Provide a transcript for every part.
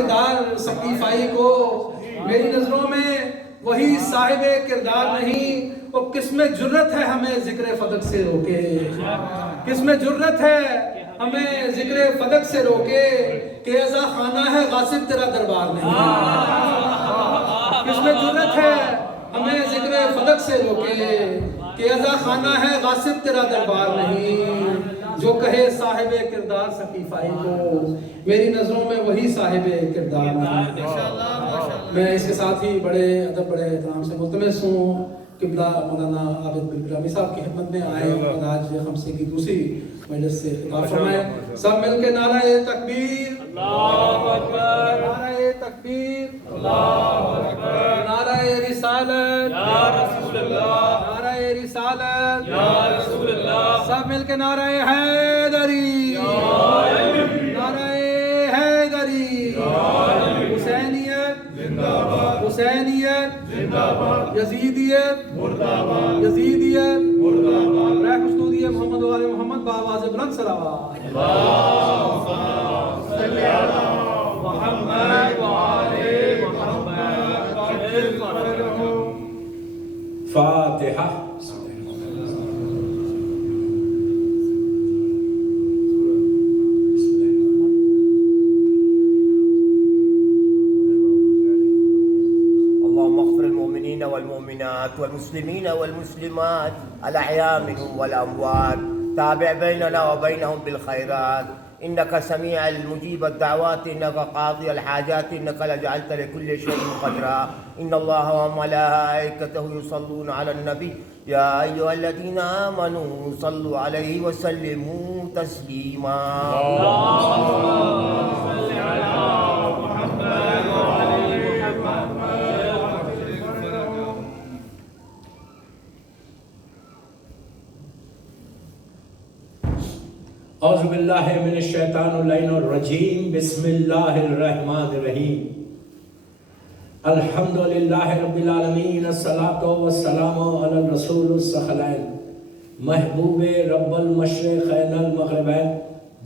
کردار سقیفائی کو میری نظروں میں وہی صاحب کردار نہیں، وہ کس میں جرت ہے ہمیں ذکر فدق سے روکے، کس میں جرت ہے ہمیں ذکر فدق سے روکے کہ ازا خانہ ہے غاصب تیرا دربار نہیں، کس میں جرت ہے ہمیں ذکر فدق سے روکے کہ ازا خانہ ہے غاصب تیرا دربار نہیں۔ جو کہے صاحب کردار سقیفائی کو میری نظروں میں وہی صاحب کردار نہیں۔ میں اس کے ساتھ ہی بڑے ادب بڑے احترام سے ملتمس ہوں قبلہ مولانا عابد بلگرامی صاحب کی خدمت میں آئے اور آج خمسے کی دوسری مجلس سے خطاب فرمائے۔ سب مل کے نعرہ تکبیر، اللہ اکبر، نعرہ تکبیر، اللہ اکبر، نعرہ رسالت، یا رسول اللہ، نعرہ رسالت، یا رسول اللہ، سب مل کے نعرہ حیدری، نعرہ حیدری، حسینیت زندہ باد، حسینیت زندہ باد، یزیدیت مردہ باد، یزیدیت مردہ باد، رہ خشنودی محمد و آل محمد بآواز بلند صلوات، اللہم صلی علی محمد و آل محمد، فاتحہ۔ والمؤمنات والمسلمين والمسلمات الأحياء منهم والأموات تابع بيننا وبينهم بالخيرات إنك سميع المجيب الدعوات إنك قاضي الحاجات إنك لجعلت لكل شيء قدرا إن الله وملائكته يصلون على النبي يا أيها الذين آمنوا صلوا عليه وسلموا تسليما اللهم صل على محمد وعلى اعوذ باللہ من الشیطان اللعین الرجیم بسم اللہ الرحمن الرحیم الحمدللہ رب العالمین الصلاة والسلام علی الرسول الثقلین محبوب رب المشرقین المغربین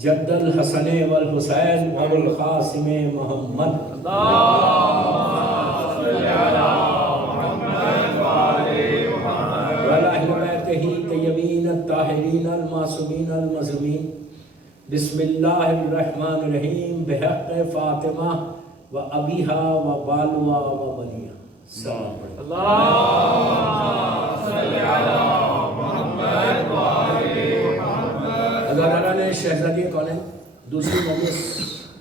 جد الحسن والحسین ابو القاسم محمد اللہم صلی علی محمد وعلی محمد وعلی اہل بیتہ طیبین الطاہرین المعصومین المظلومین بسم اللہ الرحمن الرحیم بحق فاطمہ و ابیہا و بالوا و بنیہا سلام اللہم صلی علی محمد و آل محمد۔ اللہ تعالیٰ نے شہزادی کالج دوسری مجلس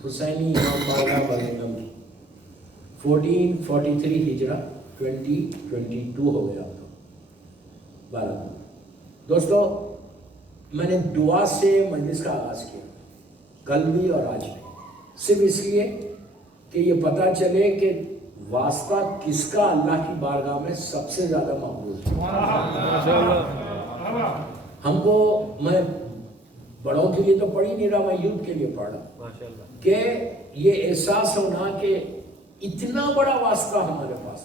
حسینی امام بالا برنگم 1443 ہجرہ 2022 ہو گیا بارہ۔ دوستو میں نے دعا سے مجلس کا آغاز کیا کل بھی اور آج بھی، صرف اس لیے کہ یہ پتہ چلے کہ واسطہ کس کا اللہ کی بارگاہ میں سب سے زیادہ مقبول ہے۔ ہم کو، میں بڑوں کے لیے تو پڑھ ہی نہیں رہا، میں یوتھ کے لیے پڑھ رہا کہ یہ احساس ہونا کہ اتنا بڑا واسطہ ہمارے پاس،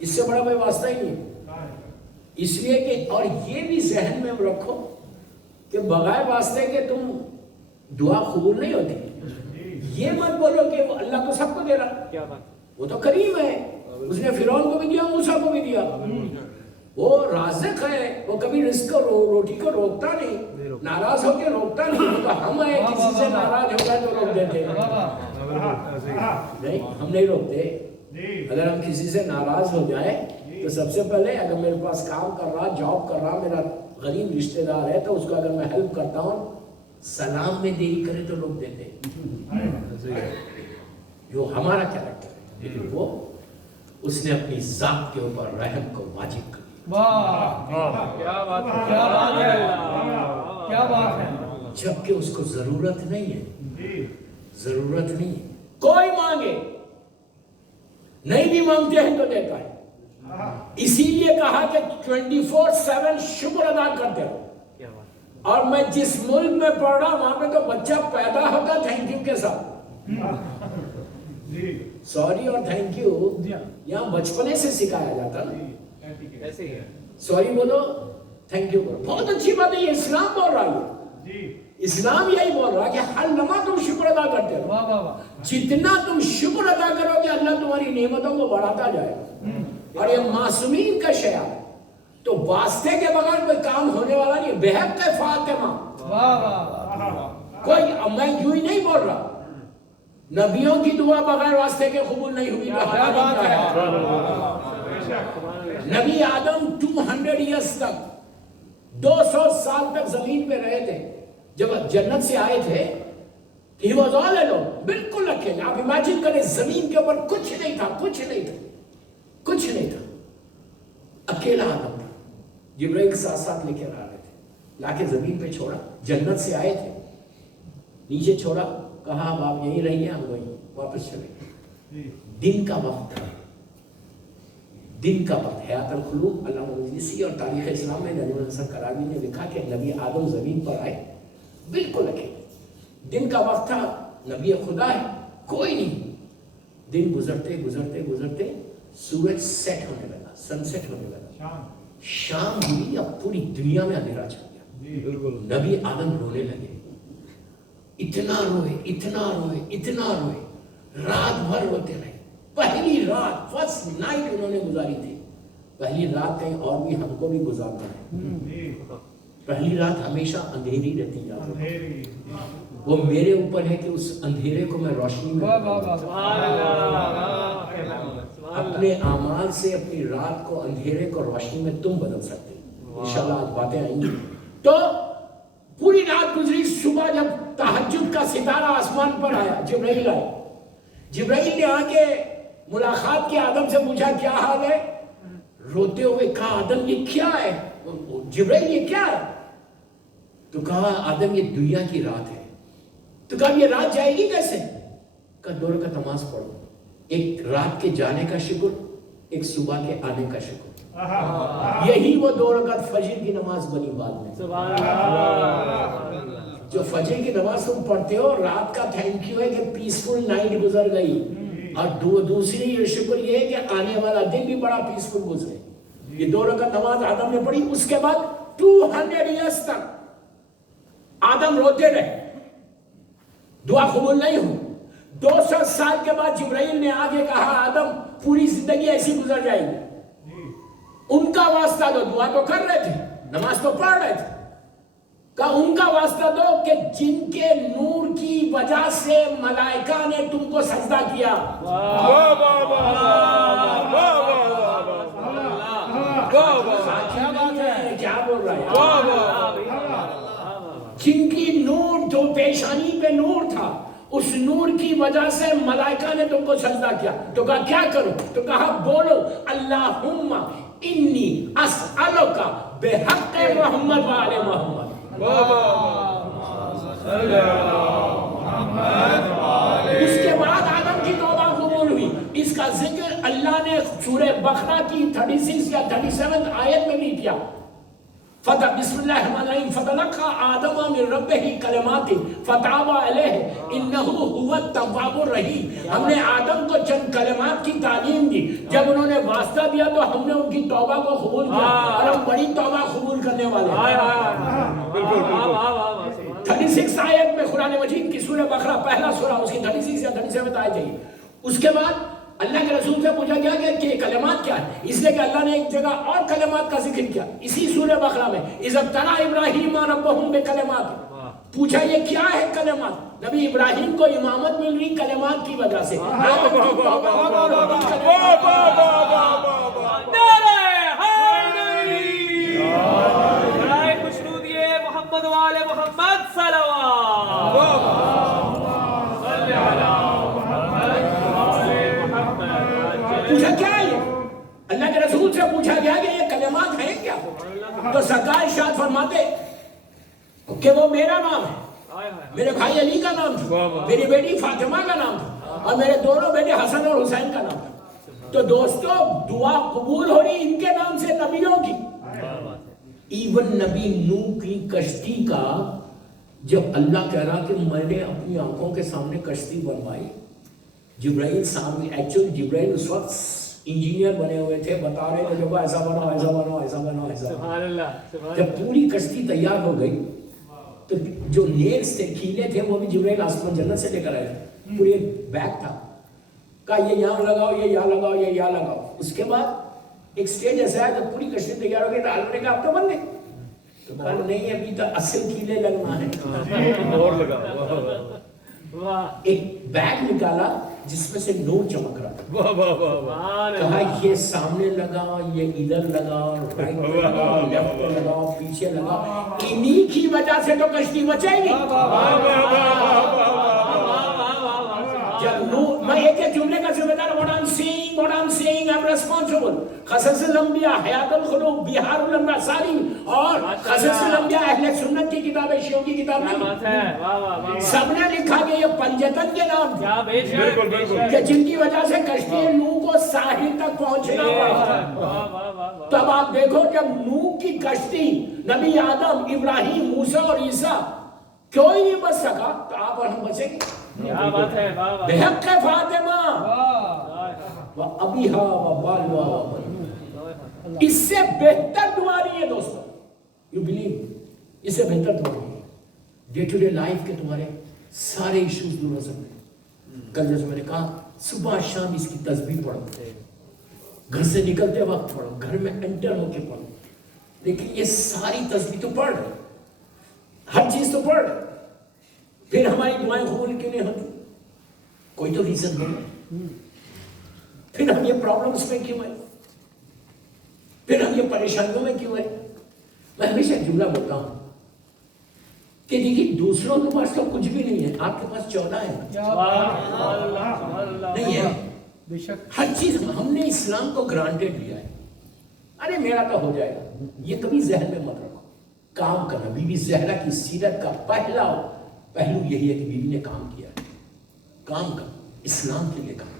اس سے بڑا کوئی واسطہ ہی نہیں، اس لیے کہ اور یہ بھی ذہن میں رکھو کہ بغیر واسطے کہ تم دعا قبول نہیں ہوتی۔ یہ مت بولو کہ اللہ تو سب کو دے رہا، وہ تو کریم ہے، اس نے فرعون کو بھی دیا، موسیٰ کو بھی دیا، وہ رازق ہے، وہ کبھی رزق کو روٹی کو روکتا نہیں، ناراض ہو کے روکتا نہیں۔ وہ تو ہم ہیں کسی سے ناراض ہو جائے تو روک دیتے ہیں، نہیں ہم نہیں روکتے۔ اگر ہم کسی سے ناراض ہو جائیں تو سب سے پہلے اگر میرے پاس کام کر رہا، جاب کر رہا، میرا غریب رشتہ دار ہے تو اس کو اگر میں ہیلپ کرتا ہوں سلام میں دیری کرے تو روک دیتے جو ہمارا کیریکٹر ہے، لیکن وہ اس نے اپنی ذات کے اوپر رحم کو واجب کر دیا۔ کیا بات ہے، کیا بات ہے، کیا بات ہے، جبکہ اس کو ضرورت نہیں ہے، ضرورت نہیں ہے، کوئی مانگے نہیں بھی مانگتے ہیں تو دیتا ہے۔ اسی لیے کہا کہ 24/7 شکر ادا کرتے ہو۔ اور میں جس ملک میں پڑھ رہا وہاں پہ تو بچہ پیدا ہوتا تھینک یو کے ساتھ، سوری اور تھینک یو یہاں بچپنے سے سکھایا جاتا نا، سوری بولو تھینک یو بولو، بہت اچھی بات ہے، یہ اسلام بول رہا ہے، اسلام یہی بول رہا ہے کہ ہر لمحہ تم شکر ادا کرتے رہو. واہ واہ واہ. جتنا تم شکر ادا کرو گے اللہ تمہاری نعمتوں کو بڑھاتا جائے گا. اور یہ معصومین کا شعار ہے. تو واسطے کے بغیر کوئی کام ہونے والا نہیں. بحق فاطمہ. واہ واہ. کوئی میں یوں ہی نہیں بول رہا. نبیوں کی دعا بغیر واسطے کے قبول نہیں ہوئی. کیا بات ہے. نبی آدم 200 ایئرس تک 200 سال تک زمین پہ رہے تھے. جب جنت سے آئے تھے he was all alone, بالکل اکیلے. آپ امیجن کریں زمین کے اوپر کچھ نہیں تھا, کچھ نہیں تھا, کچھ نہیں تھا. اکیلا آدم تھا. جبرائیل ساتھ ساتھ لے کے آ رہے تھے. لا کے زمین پہ چھوڑا. جنت سے آئے تھے, نیچے چھوڑا, کہا اب آپ یہیں رہیے, ہم وہیں واپس چلے. دن کا وقت تھا, دن کا وقت. حیات القلوب علامہ مجلسی اور تاریخ اسلام میں نجم الحسن کرابی نے لکھا کہ نبی آدم زمین پر آئے بالکل اکیلے. دن کا وقت تھا, نبی خدا ہے, کوئی نہیں. دن گزرتے گزرتے گزرتے سورج سیٹ ہونے لگا, سن سیٹ ہونے لگا, شام ہوئی. اب پوری دنیا میں اندھیرا چھا گیا. نبی آدم رونے لگے. اتنا روئے, اتنا روئے, اتنا روئے, رات بھر روتے رہے. پہلی رات, فرسٹ نائٹ انہوں نے گزاری تھی. پہلی رات کہیں اور بھی ہم کو بھی گزارنا ہے. پہلی رات ہمیشہ اندھیری رہتی ہے. وہ میرے اوپر ہے کہ اس اندھیرے کو میں روشنی میں اپنے اعمال سے اپنی رات کو, اندھیرے کو روشنی میں تم بدل سکتے. انشاءاللہ آج باتیں آئیں گی. تو پوری رات گزری. صبح جب تہجد کا ستارہ آسمان پر آیا, جبرائیل آئے. جبرائیل نے آ کے ملاقات کی, آدم سے پوچھا کیا حال ہے. روتے ہوئے کہا آدم یہ کیا ہے. جبرائیل یہ کیا ہے. تو کہا آدم یہ دنیا کی رات ہے. تو کہا یہ رات جائے گی کیسے. کہا 2 رکعت نماز پڑھو. ایک رات کے جانے کا شکر, ایک صبح کے آنے کا شکر. یہی وہ 2 رکعت فجر کی نماز بنی بعد میں. جو فجر کی نماز تم پڑھتے ہو, رات کا تھینک یو ہے کہ پیسفل نائٹ گزر گئی. اور دوسری شکر یہ ہے کہ آنے والا دن بھی بڑا پیسفل گزرے. یہ 2 رکعت نماز آدم نے پڑھی. اس کے بعد 200 ایئرس تک آدم روتے رہے, دعا قبول نہیں ہوئی. 200 سال کے بعد جبرائیل نے آگے کہا آدم پوری زندگی ایسی گزر جائے گی. ان کا واسطہ دو. دعا تو کر رہے تھے, نماز تو پڑھ رہے تھے. کہا ان کا واسطہ دو کہ جن کے نور کی وجہ سے ملائکہ نے تم کو سجدہ کیا. کیا بول رہا ہے. جن کی نور, جو پیشانی پہ نور تھا, اس نور کی وجہ سے ملائکہ نے تم کو سجدہ کیا. تو کہا کیا کرو. تو کہا بولو اللہم انی اسألک بحق محمد و آل محمد. اس کے بعد آدم کی توبہ قبول ہوئی. اس کا ذکر اللہ نے سورہ بقرہ کی 36 یا 37 آیت میں بھی کیا. بسم اللہ الرحمن الرحیم فتلقى آدم من ربہ کلمات فتاب علیہ انہ هو التواب الرحیم. ہم نے آدم کو چند کلمات کی تعلیم دی. جب انہوں نے واسطہ دیا تو ہم نے ان کی توبہ کو قبول کیا, اور ہم بڑی توبہ قبول کرنے والے ہیں. 36 آیت میں قرآن مجید کی سورہ بقرہ پہلا سورہ, اس کی 36 یا 37 آیت ہے. اس کے بعد اللہ کے رسول سے پوچھا گیا کہ یہ کلمات کیا ہے. اس لیے کہ اللہ نے ایک جگہ اور کلمات کا ذکر کیا اسی سورہ بقرہ میں. اذ ابتلى ابراہیم ربہ بکلمات. پوچھا یہ کیا ہے کلمات. نبی ابراہیم کو امامت مل رہی کلمات کی وجہ سے. محمد والے محمد صلوات. پوچھا کیا ہے یہ. اللہ کے رسول سے پوچھا گیا کہ یہ کلمات ہیں کیا. تو سرکار ارشاد فرماتے کہ وہ میرا نام ہے, میرے بھائی علی کا نام تھا, میری بیٹی فاطمہ کا نام تھا, اور میرے دونوں بیٹے حسن اور حسین کا نام تھا. تو دوستو دعا قبول ہو رہی ان کے نام سے نبیوں کی. ایون نبی نوح کی کشتی کا جب اللہ کہہ رہا کہ میں نے اپنی آنکھوں کے سامنے کشتی بنوائی, جبرائیل سامنے, ایکچولی جبرائیل اس وقت انجینئر بنے ہوئے تھے, بتا رہے تھے دیکھو ایسا بناؤ ایسا بناؤ ایسا بناؤ ایسا. جب پوری کشتی تیار ہو گئی تو جو نیلز تھے کیلے تھے وہ بھی جبرائیل آسمان جنت سے لے کر آئے تھے، پورے بیگ تھا، کہا یہ یہاں لگاؤ، یہ یہاں لگاؤ، یہ یہاں لگاؤ. اس کے بعد ایک سٹیج ایسا ہے جب پوری کشتی تیار ہو گئی تو عالم نے کہا اب تو بن گئی، تو کہا نہیں ابھی تو اصل کیلے لگنا ہے. اور لگا. واہ ایک بیگ نکالا جس میں سے نور چمک رہا تھا. واہ واہ واہ. کہا یہ سامنے لگاؤ، یہ ادھر لگاؤ، رائٹ پہ لگاؤ، لیفٹ پہ لگاؤ، پیچھے لگاؤ. انہی کی وجہ سے تو کشتی بچے گی. جب نور، میں ایک جملے کا ذمہ دار، what I'm saying I'm responsible. قصص الانبیاء، حیات القلوب، بہار الانبیاء ساری، اور قصص الانبیاء اہل سنت کی کتاب ہے، شیعوں کی کتاب نہیں. سب نے لکھا کہ یہ پنجتن کے نام تھے کہ جن کی وجہ سے کشتی نوح کو ساحل تک پہنچنا پڑا. تب آپ دیکھو جب نوح کی کشتی نبی آدم، ابراہیم، موسیٰ اور عیسیٰ کوئی نہیں بچ سکا تو آپ اور ہم بچیں گے. کیا بات ہے. بحق فاطمہ وَأَبِيهَا وَبَالُهَا. اس سے بہتر دعا نہیں ہے دوستو. یو بلیو، اس سے بہتر دعا نہیں ہے. ڈے ٹو ڈے لائف کے تمہارے سارے ایشوز دور ہو سکتے ہیں. کل جیسے میں نے کہا صبح شام اس کی تسبیح پڑھو، گھر سے نکلتے وقت پڑھو، گھر میں انٹر ہو کے پڑھو. لیکن یہ ساری تسبیح تو پڑھ رہے، ہر چیز تو پڑھ رہے، پھر ہماری دعائیں قبول کیوں نہیں ہوتی؟ کوئی تو ریزن نہیں. پھر ہم یہ پرابلمس میں کیوں ہیں؟ پھر ہم یہ پریشانیوں میں کیوں ہیں؟ میں ہمیشہ ایک جملہ بولتا ہوں کہ دیکھیے دوسروں کے پاس تو کچھ بھی نہیں ہے، آپ کے پاس 14 ہے. نہیں ہے ہر چیز. ہم نے اسلام کو گرانٹیڈ لیا ہے. ارے میرا تو ہو جائے گا، یہ کبھی ذہن میں مت رکھو. کام کرنا، بی بی زہرا کی سیرت کا پہلا پہلو یہی ہے کہ بیوی نے کام کیا ہے. کام کر، اسلام کے لیے کام کر.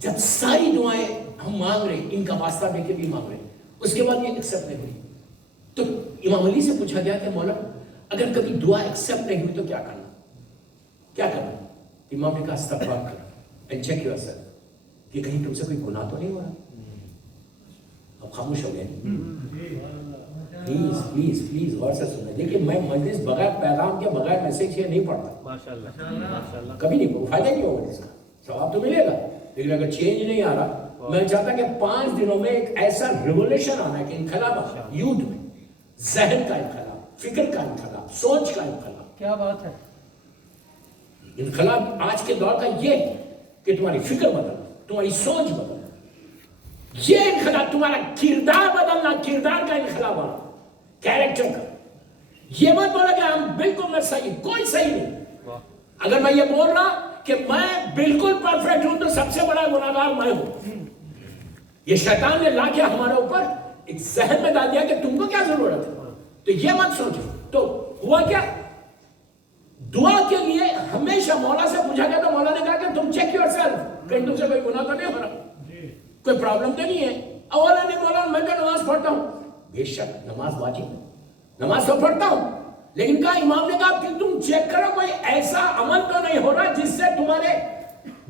جب ساری دعائیں ہم مانگ رہے، ان کا واسطہ دے کے بھی مانگ رہے، اس کے بعد یہ ایکسپٹ نہیں ہوئی تو امام علی سے پوچھا گیا کہ مولا اگر کبھی دعا ایکسپٹ نہیں ہوئی تو کیا کرنا؟ کیا کرنا؟ امام نے کہا استغفار کرو اینڈ چیک یور سیلف کہ کہیں تم سے کوئی گناہ تو نہیں ہو رہا. اب خاموش ہو گئے. پلیز پلیز پلیز غور سے سنیں. دیکھیے میں مجلس بغیر پیغام کے، بغیر میسج کے نہیں پڑھتا. ماشاءاللہ کبھی نہیں، فائدہ نہیں ہوگا اس کا، ثواب تو ملے گا لیکن اگر چینج نہیں آ رہا. میں چاہتا کہ 5 دنوں میں ایک ایسا ریولیوشن آنا ہے کہ انقلاب یوتھ میں، ذہن کا انقلاب، فکر کا انقلاب، سوچ کا انقلاب. کیا بات ہے. انقلاب آج کے دور کا یہ ہے کہ تمہاری فکر بدلنا، تمہاری سوچ بدلنا، یہ انقلاب، تمہارا کردار بدلنا، کردار کا انقلاب آنا، کیریکٹر کا. یہ مت بولا کہ ہم بالکل میں صحیح، کوئی صحیح نہیں. اگر میں یہ بول رہا کہ میں بالکل پرفیکٹ ہوں تو سب سے بڑا گناہگار میں ہوں. یہ شیطان نے لا کے ہمارے اوپر ایک ذہن میں ڈال دیا کہ تم کو کیا ضرورت ہے. تو یہ مت سوچو. تو ہوا کیا؟ دعا کے لیے ہمیشہ مولا سے پوچھا گیا تو مولا نے کہا کہ تم چیک یور سیلف، کہیں تم سے کوئی گناہ تو نہیں ہو رہا، کوئی پرابلم تو نہیں ہے. اولا نہیں بولا میں تو نماز پڑھتا ہوں. بے شک نماز واجب ہے، نماز تو پڑھتا ہوں، لیکن کہا امام نے کہا کہ تم چیک کرو کوئی ایسا عمل تو نہیں ہو رہا جس سے تمہارے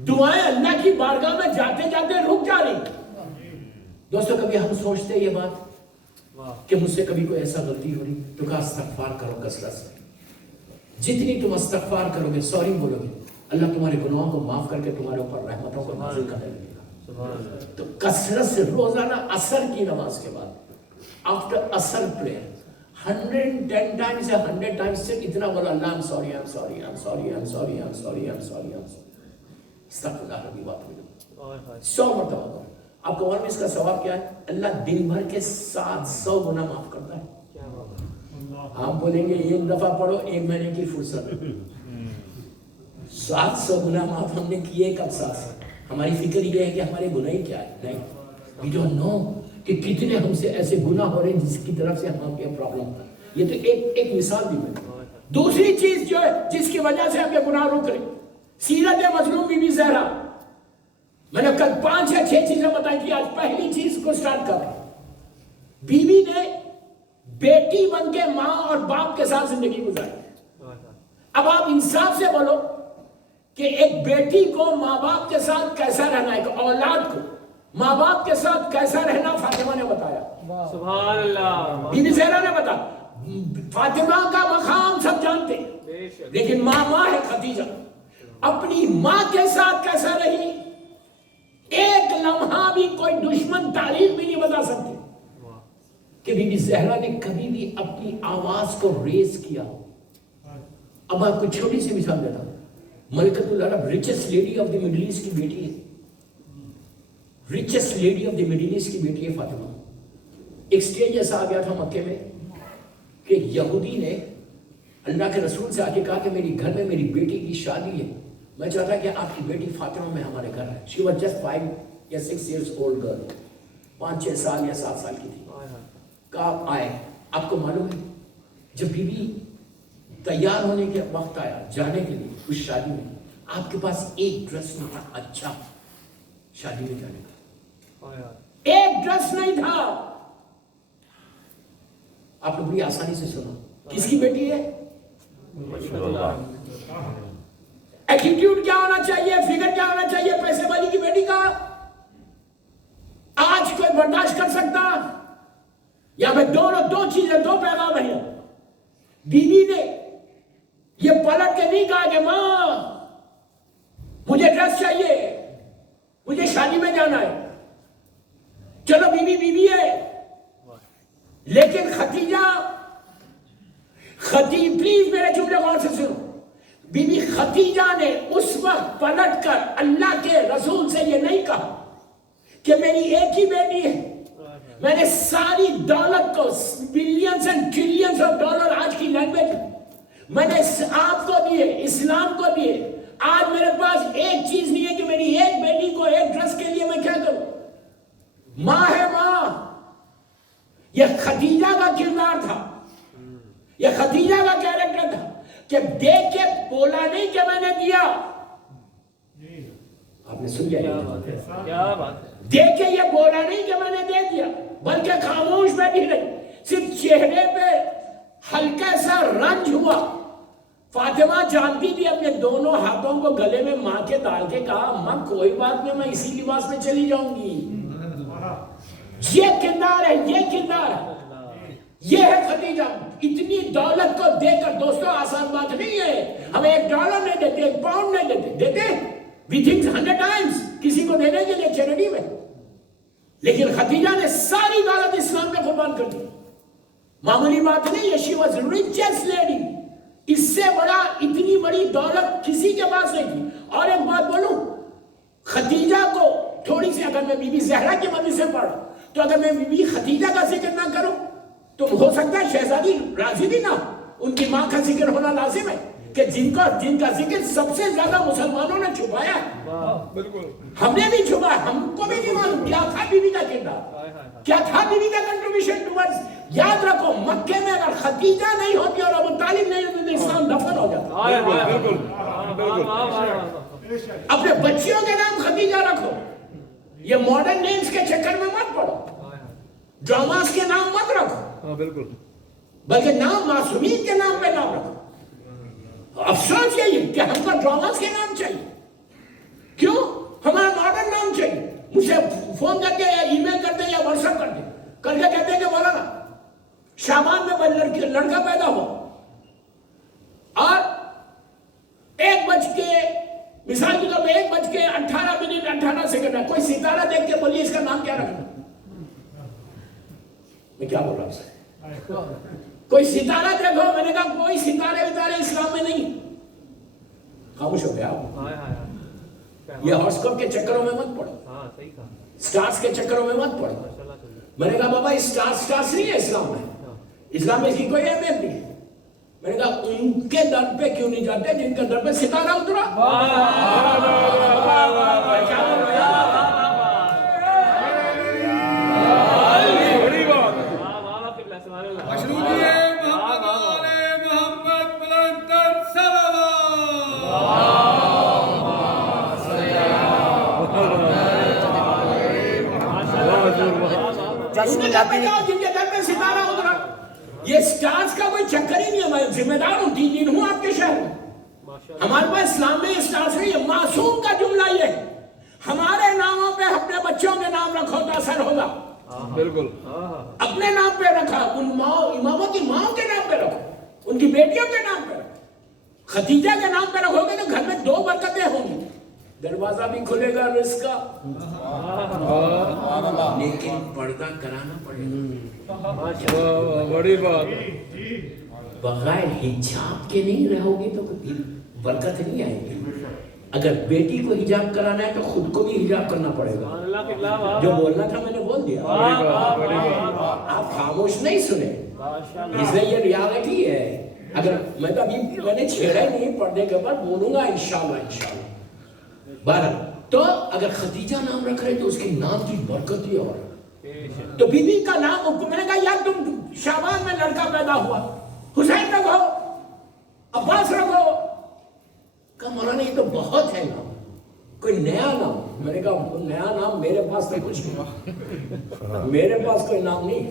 دعائیں اللہ کی بارگاہ میں جاتے جاتے رک جا رہی. دوستو کبھی ہم سوچتے یہ بات کہ مجھ سے کبھی کوئی ایسا غلطی ہو رہی تو کہا استغفار کرو کثرت سے. جتنی تم استغفار کرو گے، سوری بولو گے، اللہ تمہارے گناہوں کو معاف کر کے تمہارے اوپر رحمتوں کو نازل کرنے لگے گا. تو کثرت سے روزانہ عصر کی نماز کے بعد، آفٹر عصر پریئر 110 times یا 100 times سے اتنا بولا اللہ I'm sorry I'm sorry I'm sorry I'm sorry I'm sorry I'm sorry I'm sorry. استغفر اللہ ربی واتوب الیہ 100 مرتبہ بولو. آپ کو معلوم اس کا ثواب کیا ہے؟ اللہ دن بھر کے 700 گناہ معاف کرتا ہے. آپ بولیں گے ایک دفعہ پڑھو 1 مہینے کی فرصت. 700 گناہ معاف ہم نے کیے کب؟ 700. ہماری فکر یہ ہے کہ ہمارے گناہ کیا ہے. نہیں، we don't know کہ کتنے ہم سے ایسے گناہ ہو رہے ہیں جس کی طرف سے ہم کے پرابلم تھا. یہ تو ایک مثال دی میں. دوسری چیز جو ہے جس کی وجہ سے ہم کے گناہ رک رہے، سیرت مظلوم بی بی زہرا. میں نے کل 5 یا 6 چیزیں بتائی تھی، آج پہلی چیز کو سٹارٹ کر رہا ہوں. بیوی نے بیٹی بن کے ماں اور باپ کے ساتھ زندگی گزاری. اب آپ انصاف سے بولو کہ ایک بیٹی کو ماں باپ کے ساتھ کیسا رہنا ہے، ایک اولاد کو ماں باپ کے ساتھ کیسا رہنا فاطمہ نے بتایا، سبحان اللہ. بی بی زہرا نے بتایا. فاطمہ کا مقام سب جانتے ہیں، بے شک لیکن ماں ہے خدیجہ، اپنی ماں کے ساتھ کیسا رہی، ایک لمحہ بھی کوئی دشمن تاریخ بھی نہیں بتا سکتے کہ بی بی زہرا نے کبھی بھی اپنی آواز کو ریز کیا۔ اب میں آپ کو چھوٹی سی مثال دیتا ہوں، ملکۃ العرب richest lady of the Middle East کی بیٹی ہے، richest lady of the Middle East کی بیٹی ہے فاطمہ۔ ایک سٹیج ایسا آ گیا تھا مکے میں کہ یہودی نے اللہ کے رسول سے آ کے کہا کہ میری گھر میں میری بیٹی کی شادی ہے، میں چاہتا کہ آپ کی بیٹی فاطمہ میں ہمارے گھر ہے۔ She was just 5 یا 6 years old girl، 5-6 سال یا 7 سال کی تھی۔ کہا آپ آئے، آپ کو معلوم ہے جب بی بی تیار ہونے کے وقت آیا جانے کے لیے اس شادی میں، آپ کے پاس ایک ڈریس نہیں تھا اچھا شادی میں جانے کا، ایک ڈریس نہیں تھا۔ آپ نے بڑی آسانی سے سنا، کس کی بیٹی ہے؟ ایٹیٹیوڈ کیا ہونا چاہیے، فگر کیا ہونا چاہیے پیسے والی کی بیٹی کا؟ آج کوئی برداشت کر سکتا؟ یا میں دو چیزیں، دو پیغام ہیں۔ بیوی نے یہ پلٹ کے نہیں کہا کہ ماں مجھے ڈریس چاہیے، مجھے شادی میں جانا ہے، چلو بیوی ہے، لیکن خدیجہ پلیز میرے جملے غور سے سنو، بی بی خدیجہ نے اس وقت پلٹ کر اللہ کے رسول سے یہ نہیں کہا کہ میری ایک ہی بیٹی ہے، میں نے ساری دولت کو billions and trillions of dollar آج کی لینگویج میں نے آپ کو دیے، اسلام کو دیے، آج میرے پاس ایک چیز نہیں ہے کہ میری ایک بیٹی کو ایک ڈریس کے لیے میں کیا کروں؟ ماں ہے ماں۔ یہ خدیجہ کا کردار تھا، یہ خدیجہ کا کیریکٹر تھا کہ دیکھ کے بولا نہیں کہ میں نے دیا، آپ نے سن لیا، کیا بات ہے، دیکھ کے یہ بولا نہیں کہ میں نے دے دیا، بلکہ خاموش بیٹھی رہی، صرف چہرے پہ ہلکا سا رنج ہوا۔ فاطمہ جانتی تھی، اپنے دونوں ہاتھوں کو گلے میں ماں کے ڈال کے کہا ماں کوئی بات نہیں، میں اسی لباس میں چلی جاؤں گی۔ یہ کردار ہے، یہ کردار ہے، یہ ہے خدیجہ۔ اتنی دولت کو دے کر، دوستوں آسان بات نہیں ہے، ہمیں $1 نہیں دیتے، £1 نہیں دیتے، دیتے we think 100 times کسی کو دینے کے لیے چیریٹی میں، لیکن خدیجہ نے ساری دولت اسلام پہ قربان کر دی۔ معمولی بات نہیں، یہ she was richest lady، اس سے بڑا اتنی بڑی دولت کسی کے پاس نہیں تھی۔ اور ایک بات بولوں، خدیجہ کو تھوڑی سی، اگر میں بی بی زہرا کی مدد سے پڑھا تو اگر میں بی بی خدیجہ کا ذکر نہ کروں تو ہو سکتا ہے شہزادی راضی بھی نہ، ان کی ماں کا ذکر ہونا لازم ہے کہ جن کا ذکر سب سے زیادہ مسلمانوں نے چھپایا، ہم نے بھی چھپایا، ہم کو بھی نہیں معلوم کیا تھا بی بی کا کردار، کیا تھا بی بی کا کنٹریبیوشن ٹوورڈز۔ یاد رکھو مکے میں اگر خدیجہ نہیں ہوتی اور ابو طالب نہیں ہوتے تو اسلام دفن ہو جاتا۔ اپنے بچیوں کے نام خدیجہ رکھو، یہ ماڈرن نیمز کے چکر میں مت پڑو، ڈراماز کے نام مت رکھو، بلکہ نام معصومین کے نام پہ نام رکھو۔ افسوس یہی ہے کہ ہم کو ڈراماز کے نام چاہیے، کیوں؟ ہمارا ماڈرن نام چاہیے۔ مجھے فون کر کے یا ای میل کرتے یا واٹس ایپ کرتے، کر کے کہتے ہیں کہ مولانا شابان میں لڑکا پیدا ہوا اور 1:00 مثال کے طور پہ 1:18 ہے، کوئی ستارہ دیکھ کے بولیے اس کا نام کیا رکھنا؟ میں کیا بول رہا ہوں؟ کوئی ستارہ دیکھو، میں نے کہا کوئی ستارے وتارے اسلام میں نہیں، خاموش ہو گیا آپ۔ یہ ہارسکوپ کے چکروں میں مت پڑو، سٹارز کے چکروں میں مت پڑو۔ میں نے کہا بابا سٹارز نہیں ہے اسلام میں، اسلام میں اس کی کوئی اہمیت نہیں ہے۔ میں نے کہا ان کے در پہ کیوں نہیں جاتے جن کے در پہ ستارہ اترا؟ جن کے در پہ ستارہ اترا، یہ سٹارز کا کوئی چکر ہی نہیں ہے، میں ذمہ دار ہوں، 3 دن ہوں آپ کے شہر میں، ہمارے پاس اسلام میں یہ سٹارز نہیں ہے۔ معصوم کا جملہ یہ ہے، ہمارے ناموں پہ اپنے بچوں کے نام رکھو تو اثر ہوگا، بالکل اپنے نام پہ رکھا، ان اماموں کی ماں کے نام پہ رکھو، ان کی بیٹیوں کے نام پہ رکھو. خدیجہ کے نام پہ رکھو گے تو گھر میں 2 برکتیں ہوں گی، دروازہ بھی کھلے گا رزق کا، لیکن پردہ کرانا پڑے گا. بڑی بات. بغیر حجاب کے نہیں رہو گی تو برکت نہیں آئے گی. اگر بیٹی کو حجاب کرانا ہے تو خود کو بھی حجاب کرنا پڑے گا. جو بولنا تھا میں نے بول دیا، آپ خاموش نہیں سنے، اس لیے یہ ریالٹی ہے. اگر میں تو ابھی میں نے چھیڑا ہی نہیں، پڑھنے کے بعد بولوں گا انشاءاللہ. بہرحال تو اگر خدیجہ نام رکھ رہے تو اس کے نام کی برکت ہی اور. تو بی بی کا نام میں نے کہا یار تم شعبان میں لڑکا پیدا ہوا، حسین رکھو، عباس رکھو. کہا مولانا یہ تو بہت ہے نام، کوئی نیا نام. میں نے کہا نیا نام میرے پاس تو کچھ نہیں، میرے پاس کوئی نام نہیں.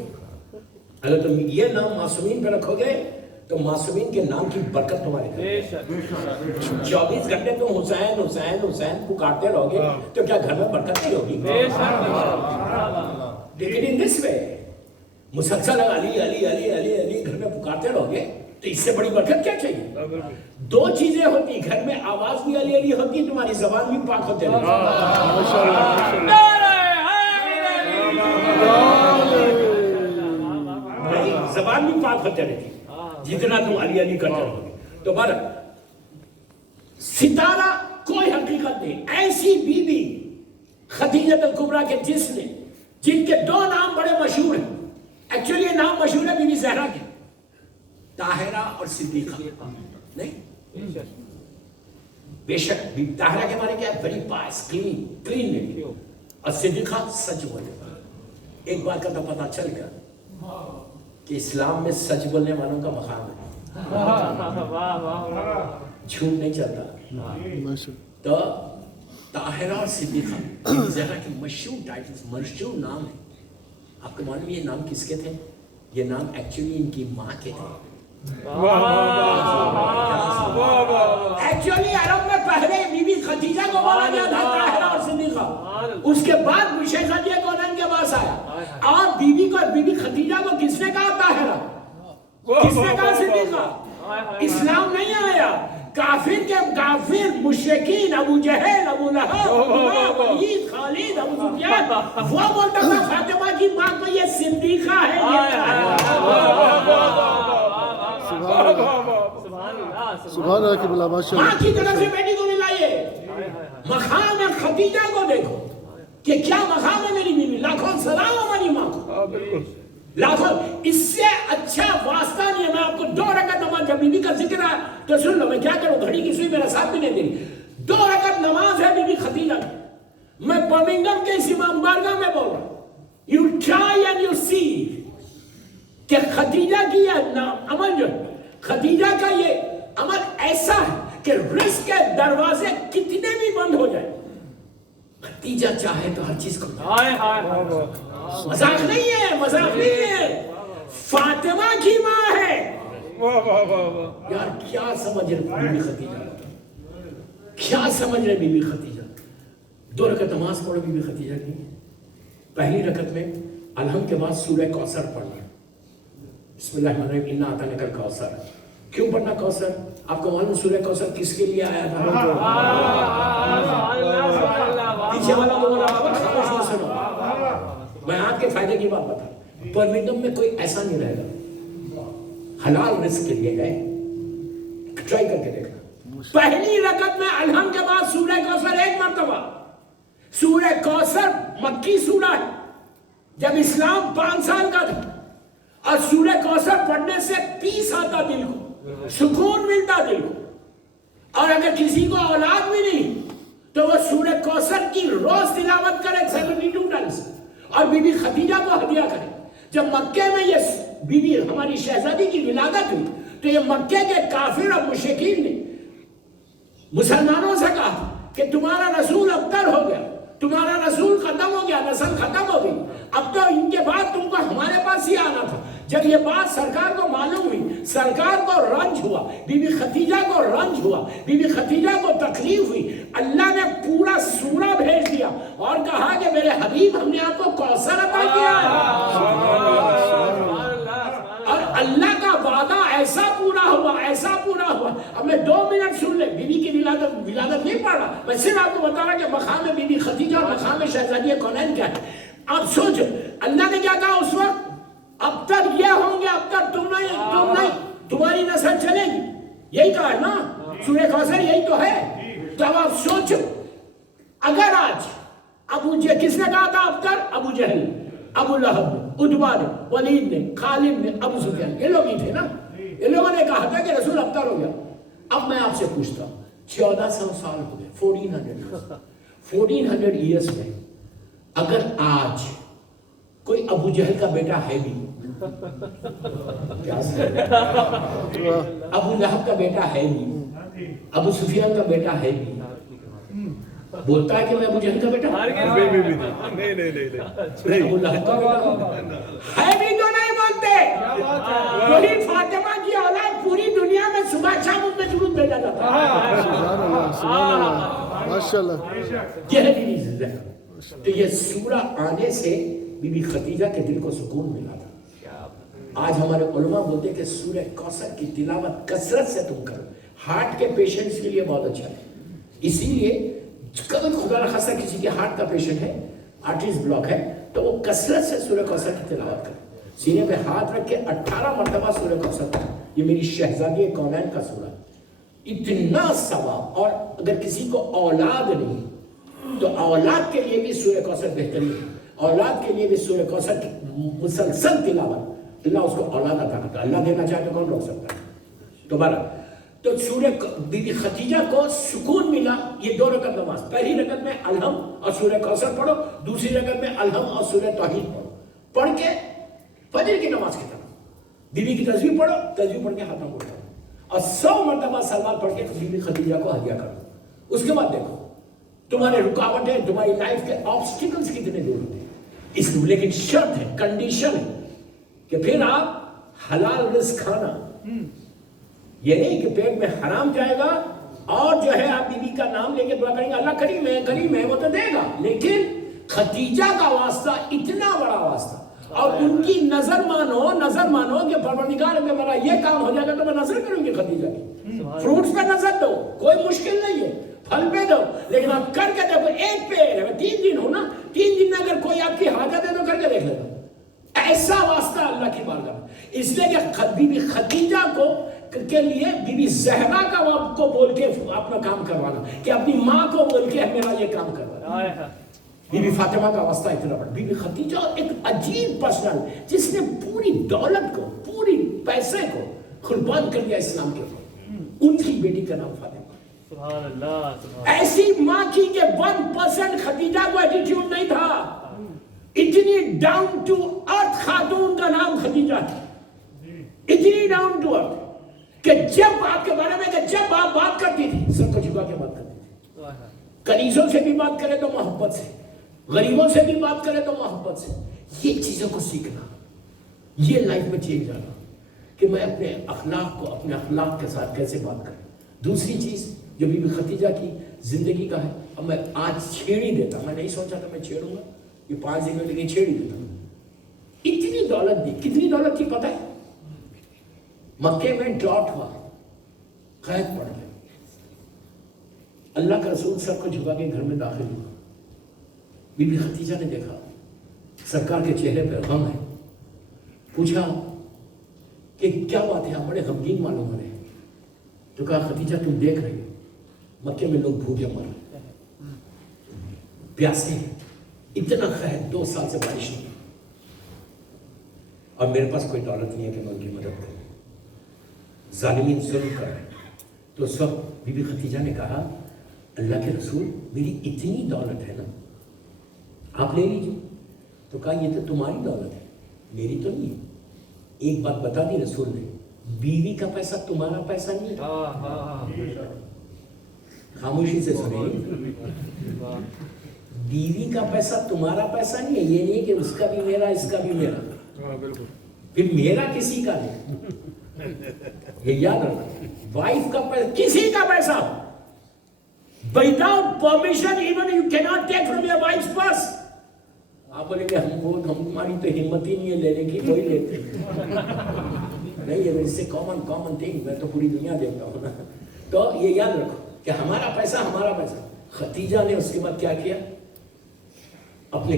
اگر تم یہ نام معصومین پہ رکھو گے تو معصومین کے نام کی برکت تمہارے گھر. 24 گھنٹے تم حسین حسین حسین پکارتے رہو گے تو کیا گھر میں برکت نہیں ہوگی؟ لیکن ان دس وے مسلسل علی علی علی علی علی گھر میں پکارتے رہو گے تو اس سے بڑی برکت کیا چاہیے؟ 2 چیزیں ہوتی، گھر میں آواز بھی علی علی ہوتی، تمہاری زبان بھی پاک ہوتے رہتی. زبان بھی پاک ہوتے رہتی جتنا تم علی علی کرتے رہو گے. تو بہرحال ستارہ کوئی حقیقت نہیں. ایسی بی بی خدیجہ الکبریٰ کے جن کے 2 نام بڑے مشہور ہیں. ایکچولی یہ نام مشہور ہے بی بی زہرا کے، طاہرہ اور صدیقہ. نہیں بے شک بی بی طاہرہ کے بارے کیا بڑی پاس کلین لیڈی، اور صدیقہ سچ بولے. ایک بات کا تو پتہ چل گیا کہ اسلام میں سچ بولنے والوں کا مقام ہے، جھوٹ نہیں چلتا. تو طاہرہ اور صدیقہ زہرا کے مشہور ٹائٹلز، مشہور نام ہیں. آپ کو معلوم یہ نام کس کے تھے؟ یہ نام ایکچولی ان کی ماں کے تھے. ایکچولی عرب میں پہلے بی بی خدیجہ کو بولا گیا تھا طاہرہ اور صدیقہ، اس کے بعد شیخ خدیجہ کونین کے پاس آیا. اور بی بی خدیجہ کو کس نے کہا طاہرہ، کس نے کہا صدیقہ؟ اسلام نہیں آیا. کافر مشرکین، ابو جہل، ابو لہب، ولید، خالد، ابو سفیان، وہ بولتا تھا فاطمہ کی ماں کو یہ صدیقہ ہے. سبحان اللہ کی بلا ماشاء اللہ. ماں کی طرف سے بیٹی کو ملائیے. مقام خدیجہ کو دیکھو کہ کیا مقام ہے میری بیوی. لاکھوں سلام ہماری ماں کو، لاکھوں. اس سے اچھا واسطہ نہیں ہے. میں آپ کو 2 رکعت نماز، جب بی بی کا ذکر ہے تو سن لو. میں کیا کروں، گھڑی کی سوئی میرا ساتھ بھی نہیں دے رہی. 2 رکعت نماز ہے بی بی خدیجہ کی. میں برمنگھم کے اس امام بارگاہ میں بول رہا ہوں. یو ٹرائی اینڈ یو سی کہ خدیجہ کی یہ عمل جو ہے، خدیجہ کا یہ عمل ایسا ہے کہ رزق کے دروازے کتنے بھی بند ہو جائے، خدیجہ چاہے تو ہر چیز کو. مذاق نہیں ہے، مذاق نہیں ہے. فاطمہ کی ماں ہے. یار کیا سمجھ رہے بی بی خدیجہ، کیا سمجھ رہے بی بی خدیجہ. 2 رکعت نماز پڑھو بی بی خدیجہ کی. پہلی رکعت میں الحمد کے بعد سورہ کوثر پڑھنا. بسم اللہ الرحمن الرحیم، انا اعطیناک الکوثر. کیوں پڑھنا کوثر؟ آپ کو معلوم سورہ کوثر کس کے لیے آیا تھا؟ پیچھے والا کو بولا خاموش نہ سنو. میں آپ کے فائدے کی بات بتا. برمنگھم میں کوئی ایسا نہیں رہے گا، حلال رزق کے لیے ہے. ٹرائی کر کے دیکھنا. پہلی رکعت میں الحمد کے بعد سورہ کوثر 1 مرتبہ. سورہ کوثر مکی سورہ ہے. جب اسلام 5 سال کا تھا اور سورہ کوثر پڑھنے سے پیس آتا دل کو، سکون ملتا دل کو. اور اگر کسی کو اولاد بھی نہیں تو وہ سورہ کوثر کی روز تلاوت کرے 72 ٹائمز اور بی بی خدیجہ کو ہدیہ کرے. جب مکے میں یہ بی بی ہماری شہزادی کی ولادت ہوئی تو یہ مکے کے کافر اور مشرکین نے مسلمانوں سے کہا کہ تمہارا رسول ابتر ہو گیا، تمہارا رسول ختم ہو گیا، نسل ختم ہو گئی، اب تو ان کے بعد تم کو ہمارے پاس ہی آنا تھا. جب یہ بات سرکار کو معلوم ہوئی، سرکار کو رنج ہوا، بی بی خدیجہ کو رنج ہوا، بی بی خدیجہ کو تکلیف ہوئی، اللہ نے پورا سورہ بھیج دیا اور کہا کہ میرے حبیب ہم نے آپ کو کوثر عطا کیا ہے، اور اللہ کا وعدہ ایسا پورا ہوا، ایسا پورا ہوا۔ اب میں 2 منٹ سن لیں، بی بی کی ولادت نہیں پڑھ رہا، میں صرف آپ کو بتا رہا کہ مقام بی بی خدیجہ اور مقام شہزادی کونین کیا ہے۔ اب سوچو اللہ نے کیا کہا اس وقت، اب تک یہ ہوں گے، اب تک تم نہیں، تمہاری نسل چلے گی، یہی کہا ہے نا سورہ کوثر، یہی تو ہے۔ تو اب آپ سوچو اگر آج کس نے کہا تھا ابتر؟ ابو جہل، ابو لہب نے، عتبہ نے، ولید نے، خالد نے، ابو سفیان، یہ لوگ ہی تھے نا، یہ لوگوں نے کہا تھا کہ رسول ابتر ہو گیا۔ اب میں آپ سے پوچھتا ہوں 1400 سال ہو گئے، 1400 ایئرس میں اگر آج کوئی ابو جہل کا بیٹا ہے بھی، ابو لہب کا بیٹا ہے بھی، ابو سفیان کا بیٹا ہے بھی، بولتا ہے کہ میں ابو جہل کا بیٹا ہوں؟ ابو لہب کا بیٹا ہے بھی تو نہیں بولتے۔ وہی فاطمہ کی اولاد پوری دنیا میں صبح شام ان میں درود بھیجا جاتا ہے۔ سبحان اللہ، سبحان اللہ، ماشاءاللہ۔ یہ ہے بی بی زہرا۔ تو یہ سورہ آنے سے بی بی خدیجہ کے دل کو سکون ملا تھا۔ آج ہمارے علماء بولتے ہیں کہ سورہ کوثر کی تلاوت کثرت سے تم کرو، ہارٹ کے پیشنٹس کے لیے بہت اچھا ہے۔ اسی لیے کبھی خدا نخواستہ کسی کے ہارٹ کا پیشنٹ ہے، آرٹریز بلاک ہے، تو وہ کثرت سے سورہ کوثر کی تلاوت کرے، سینے پہ ہاتھ رکھ کے 18 مرتبہ سورہ کوثر پڑھے۔ یہ میری شہزادی کونین کا سورہ ہے، اتنا ثواب۔ اور اگر کسی کو اولاد نہیں تو اولاد کے لیے بھی سورہ کوثر بہترین ہے، اولاد کے لیے بھی سورہ کوثر کی مسلسل تلاوت، اللہ اس کو اولاد عطا کرتا ہے، اللہ دینا چاہے تو کون روک سکتا ہے؟ دوبارہ تو سورہ بی بی خدیجہ کو سکون ملا، یہ 2 رکعت نماز، پہلی رکعت میں الحم اور سورہ کوثر پڑھو، دوسری رکعت میں الحم اور سورہ توحید پڑھو، پڑھ کے فجر کی نماز کی طرح بی بی کی تسبیح پڑھو، تسبیح پڑھ کے ختم ہو جاؤ، اور 100 مرتبہ سلوات پڑھ کے بی بی خدیجہ کو ہدیہ کرو۔ اس کے بعد دیکھو تمہارے رکاوٹیں، تمہاری لائف کے آبسٹیکلز کتنے دور ہوتے ہیں۔ اس لیے لیکن شرط ہے، کنڈیشن ہے کہ پھر آپ حلال رزق کھانا، یہ نہیں کہ پیٹ میں حرام جائے گا اور جو ہے آپ بی بی کا نام لے کے دعا کریں گے اللہ کریم ہے کریم ہے، وہ تو دے گا، لیکن خدیجہ کا واسطہ اتنا بڑا واسطہ، اور ان کی نظر مانو کہ پروردگار اگر میرا یہ کام ہو جائے گا تو میں نظر کروں گی خدیجہ کی، فروٹس پہ نظر دو، کوئی مشکل نہیں ہے، پھل پہ دو، لیکن آپ کر کے دیکھو، ایک پہ 3 دن ہو نا، 3 دن میں اگر کوئی آپ کی حاجت ہے تو کر کے دیکھ لینا، ایسا واسطہ اللہ کی بارگاہ میں۔ اس لیے کہ بی بی خدیجہ کے لیے بی بی زہرا کا آپ کو بول کے اپنا کام کروانا، کہ اپنی ماں کو بول کے میرا یہ کام کروانا۔ بی بی فاطمہ کا واسطہ اتنا بڑا، بی بی خدیجہ ایک عجیب پرسنل جس نے پوری دولت کو، پوری پیسے کو قربان کر دیا اسلام کے اوپر، ان کی بیٹی کا نام فاطمہ۔ سبحان اللہ، ایسی ماں کی کہ 1% خدیجہ کو ایٹیٹیوڈ نہیں تھا، اتنی ڈاؤن ٹو ارتھ خاتون کا نام خدیجہ تھی، اتنی ڈاؤن ٹو ارتھ کہ جب آپ کے بارے میں کہ جب آپ بات کرتی تھی سب کو جھکا کے بات کرتی تھی، کنیزوں سے بھی بات کرے تو محبت سے، غریبوں سے بھی بات کرے تو محبت سے۔ یہ چیزوں کو سیکھنا، یہ لائف میں چینج آنا کہ میں اپنے اخلاق کو اپنے اخلاق کے ساتھ کیسے بات کروں۔ دوسری چیز جو بی بی خدیجہ کی زندگی کا ہے، اب میں آج چھیڑ ہی دیتا، میں نہیں سوچا تھا میں چھیڑوں گا، یہ 5 دن میں لیکن چھیڑ ہی دیتا۔ اتنی دولت دی، کتنی دولت تھی پتہ ہے؟ مکے میں ڈراٹ ہوا، قحط پڑ گیا، اللہ کا رسول سب کو جھکا کے گھر میں داخل ہوا، بی بی خدیجہ نے دیکھا سرکار کے چہرے پہ غم ہے، پوچھا کہ کیا بات ہے، آپ بڑے غمگین معلوم ہو رہے ہیں، تو کہا خدیجہ تم دیکھ رہی ہو مکے میں لوگ بھوکے مر رہے ہیں، پیاسے ہیں، اتنا قحط، 2 سال سے بارش نہیں، اور میرے پاس کوئی دولت نہیں ہے کہ میں ان کی مدد کروں، ظالمین ظلم کر رہے ہیں۔ تو اس وقت بی بی خدیجہ نے کہا اللہ کے رسول میری اتنی دولت ہے نا، آپ لے لیجیے۔ تو کہا یہ تو تمہاری دولت ہے، میری تو نہیں ہے۔ ایک بات بتا دی رسول نے، بیوی کا پیسہ تمہارا پیسہ نہیں ہے، خاموشی سے سنیں، بیوی کا پیسہ تمہارا پیسہ نہیں ہے، یہ نہیں کہ اس کا بھی میرا اس کا بھی میرا، پھر میرا کسی کا نہیں. یہ یاد رکھنا, وائف کا پیسہ کسی کا پیسہ without permission even you cannot take from your wife's purse. آپ بولے کہ ہماری تو ہمت ہی نہیں ہے لینے کی, کوئی لیتے نہیں, یہ اس سے کامن تھنگ, میں تو پوری دنیا دیکھتا ہوں نا. تو یہ یاد رکھو کہ ہمارا پیسہ. ختیجہ نے اس کے بعد کیا کیا, اپنے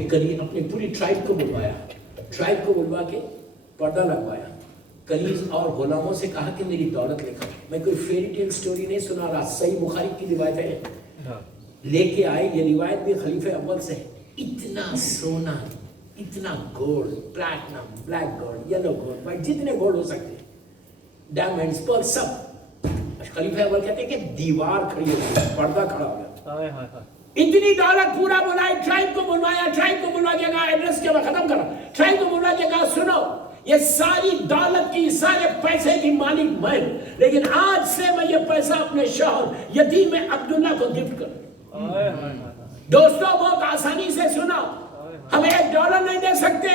پوری ٹرائب کو بلوا کے پردہ لگوایا, کنیز اور غلاموں سے کہا کہ میری دولت لے کر, میں کوئی فیری ٹیل سٹوری نہیں سنا رہا, صحیح بخاری کی روایت ہے, لے کے آئے. یہ روایت بھی خلیفہ اول سے ہے. اتنا سونا, اتنا gold, platinum, black gold, yellow gold, white, جتنے گولڈ ہو سکتے, ڈائمنڈز, پرل, سب. خلیفہ اول کہتے ہیں کہ دیوار کھڑی ہو گئی, پردہ کھڑا ہو گیا. اتنی دولت پورا بلائی, ٹرائب کو بلوا کے کہا, ایڈریس کے بعد ختم کرا, ٹرائب کو بلوا کے کہا سنو یہ ساری دولت کی, سارے پیسے کی مالک میں, لیکن آج سے میں یہ پیسہ اپنے شوہر یتیم عبداللہ کو گفٹ کروں. دوستوں بہت آسانی سے سنا, ہم $1 نہیں دے سکتے,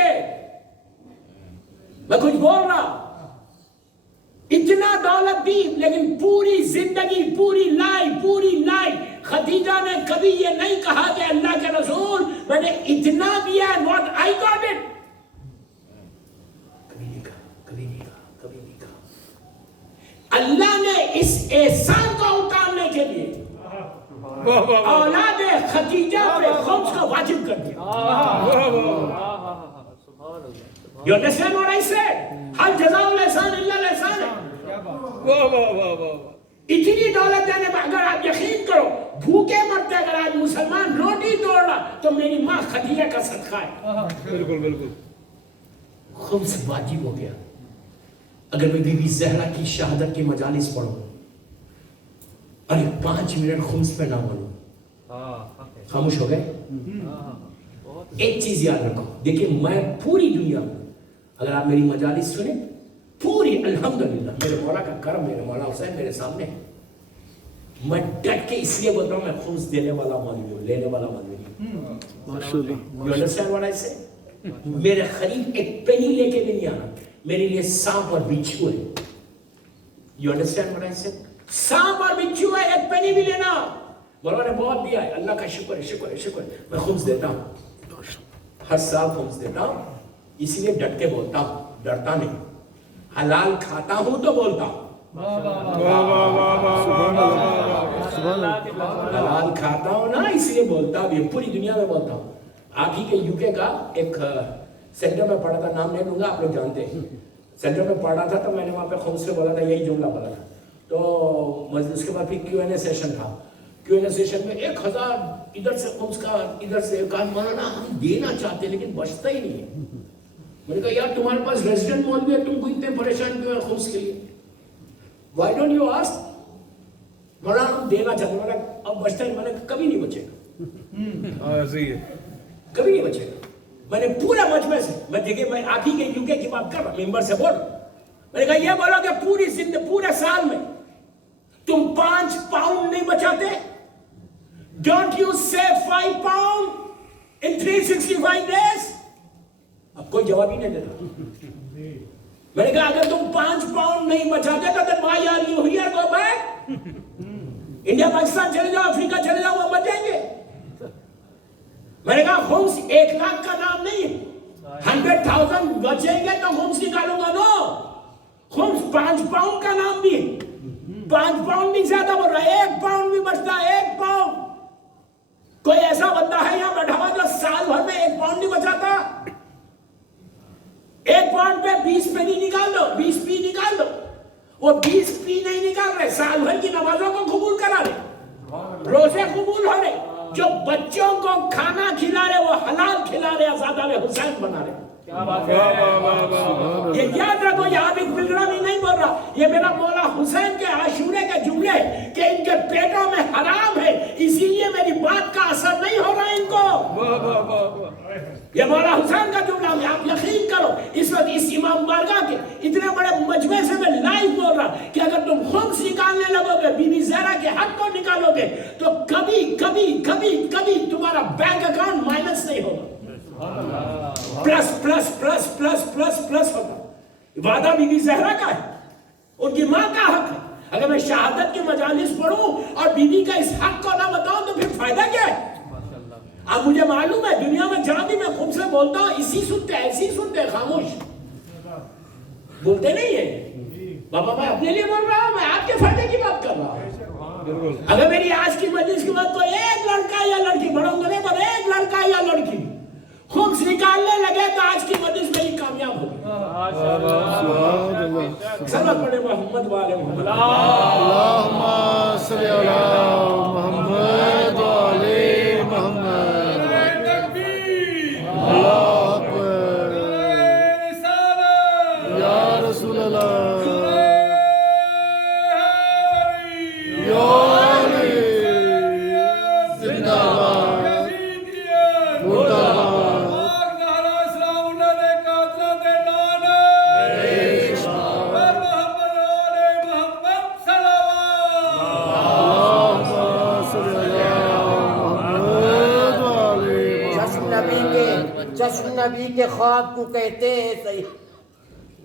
میں کچھ بول رہا, اتنا دولت دی, لیکن پوری زندگی, پوری لائف خدیجہ نے کبھی یہ نہیں کہا کہ اللہ کے رسول میں نے اتنا دیا, not I got it. کبھی نہیں کہا. اللہ نے اس احسان کو اتارنے کے لیے اولاد خدیجہ پہ خمس کا واجب کر دیا. You understand what I said? ہر جزاء الاحسان الا الاحسان ہے. اتنی دولت دینے میں اگر آپ یقین کرو بھوکے مرتے, اگر آج مسلمان روٹی توڑ رہا تو میری ماں خدیجہ کا صدقہ ہے. بالکل. خمس واجب ہو گیا. اگر میں بی بی زہرا کی شہادت کی مجالس پڑھوں اور 5 منٹ خمس پہ نہ بولوں, خاموش ہو گئے. ایک چیز یاد رکھو, دیکھیں میں پوری دنیا میں اگر آپ میری مجالس سنیں پوری, الحمدللہ میرے مولا کا کرم, میرے مولا حسین میرے سامنے ہے, میں ڈٹ کے اس لیے بول رہا ہوں میں خمس دینے والا مولوی ہوں, لینے والا مولوی نہیں. You understand what I say? میرے قریب ایک پینی لے کے بھی نہیں آنا, میرے لیے سانپ اور بچھو ہے. You understand what I say? سانپ اور بچھو ہے, ایک پینی بھی لینا. مولا نے بہت دیا ہے, اللہ کا شکر ہے, میں خمس دیتا ہوں, ہر سال خمس دیتا ہوں, اسی لیے ڈٹ کے بولتا ہوں, ڈرتا نہیں. حلال کھاتا ہوں تو بولتا ہوں, حلال کھاتا ہوں نا, اس لیے بولتا بھی, پوری دنیا میں بولتا ہوں. آپ ہی کے UK کا ایک سینٹر میں پڑھا تھا, نام نہیں لوں گا, آپ لوگ جانتے ہیں. سینٹر میں پڑھا تھا تو میں نے وہاں پہ خمس سے بولا تھا, یہی جملہ بولا تھا. تو اس کے بعد پھر Q&A سیشن تھا. Q&A سیشن میں 1000 ادھر سے خمس کا, ادھر سے کہا مولانا ہم دینا چاہتے ہیں لیکن بچتا ہی نہیں ہے. میں نے کہا یار تمہارے پاس ریزیڈنٹ مولوی ہے, تم کو اتنے پریشان کیوں ہیں خمس کے لیے؟ Why don't you ask? مولانا ہم دینا چاہتے ہیں. میں نے کہا اب بچتا ہے, میں نے کہا کبھی نہیں بچے گا, کبھی نہیں بچے گا. میں نے پورا مجمع سے, میں دیکھیں میں آپ ہی کے UK کی بات کر رہا ہوں, ممبر سے بول رہا ہوں, میں نے کہا یہ بولو کہ پورے سال میں تم 5 پاؤنڈ نہیں بچاتے. Don't you save 5 pounds in 365 days? اب کوئی جواب ہی نہیں دیتا. میں نے کہا اگر تم 5 پاؤنڈ نہیں بچاتے تو then why are you here? Go back. India Pakistan چلے جاؤ, افریقہ چلے جاؤ, وہ بچیں گے. میں نے کہا خمس 1 لاکھ کا نام نہیں ہے, 100,000 بچیں گے تو خمس نکالوں گا. نو, خمس 5 پاؤنڈ کا نام بھی ہے. 5 پاؤنڈ نہیں زیادہ بول رہا ہے, 1 پاؤنڈ بھی بچتا ہے. 1 پاؤنڈ. کوئی ایسا بندہ ہے یہاں بیٹھا ہوا جو سال بھر میں 1 پاؤنڈ نہیں بچاتا؟ 1 پاؤنڈ پہ 20 پینی نکال دو, 20 پی نکال دو. وہ 20 پی نہیں نکال رہے, سال بھر کی نمازوں کو قبول کرا رہے, روزے قبول ہو رہے, جو بچوں کو کھانا کھلا رہے وہ حلال کھلا رہے, آزادہ حسین بنا رہے. یہ یاد رکھو, یہ عابد بلرمی نہیں بول رہا, یہ میرا مولا حسین کے عاشورے کے جملے کہ ان کے پیٹوں میں حرام ہے اسی لیے میری بات کا اثر نہیں ہو رہا ان کو. یہ مولا حسین کا جملہ ہے, آپ یقین کرو اس وقت اس امام بارگاہ کے اتنے بڑے مجمع سے میں لائیو بول رہا کہ اگر تم خمس نکالنے لگو گے, بی بی زہرا کے حق کو نکالو گے تو کبھی تمہارا بینک اکاؤنٹ مائنس نہیں ہوگا, پلس ہوگا. وعدہ بی بی زہرا کا ہے، ان کی ماں کا حق ہے. اگر میں شہادت کی مجالس پڑھوں اور بیوی کا اس حق کو نہ بتاؤں تو پھر فائدہ کیا ہے؟ اب مجھے معلوم ہے دنیا میں جہاں بھی میں خود سے بولتا ہوں اسی سنتے ہیں، ایسی سنتے ہیں، خاموش بولتے نہیں ہیں. بابا میں اپنے لیے بول رہا ہوں، میں آپ کے فائدے کی بات کر رہا ہوں. اگر میری آج کی مجلس کی بات کو ایک لڑکا یا لڑکی، بڑوں کو نہیں پر ایک لڑکا یا لڑکی خبز نکالنے لگے تو آج کی مجلس میری کامیاب ہوگی. سلام پڑھے محمد والے محمد. اللہم صلی علی محمد وعلی محمد. اللہ اکبر. یا رسول اللہ. یا علی. زندہ باد. مردہ باد. جشن نبی کے خواب کو کہتے ہیں،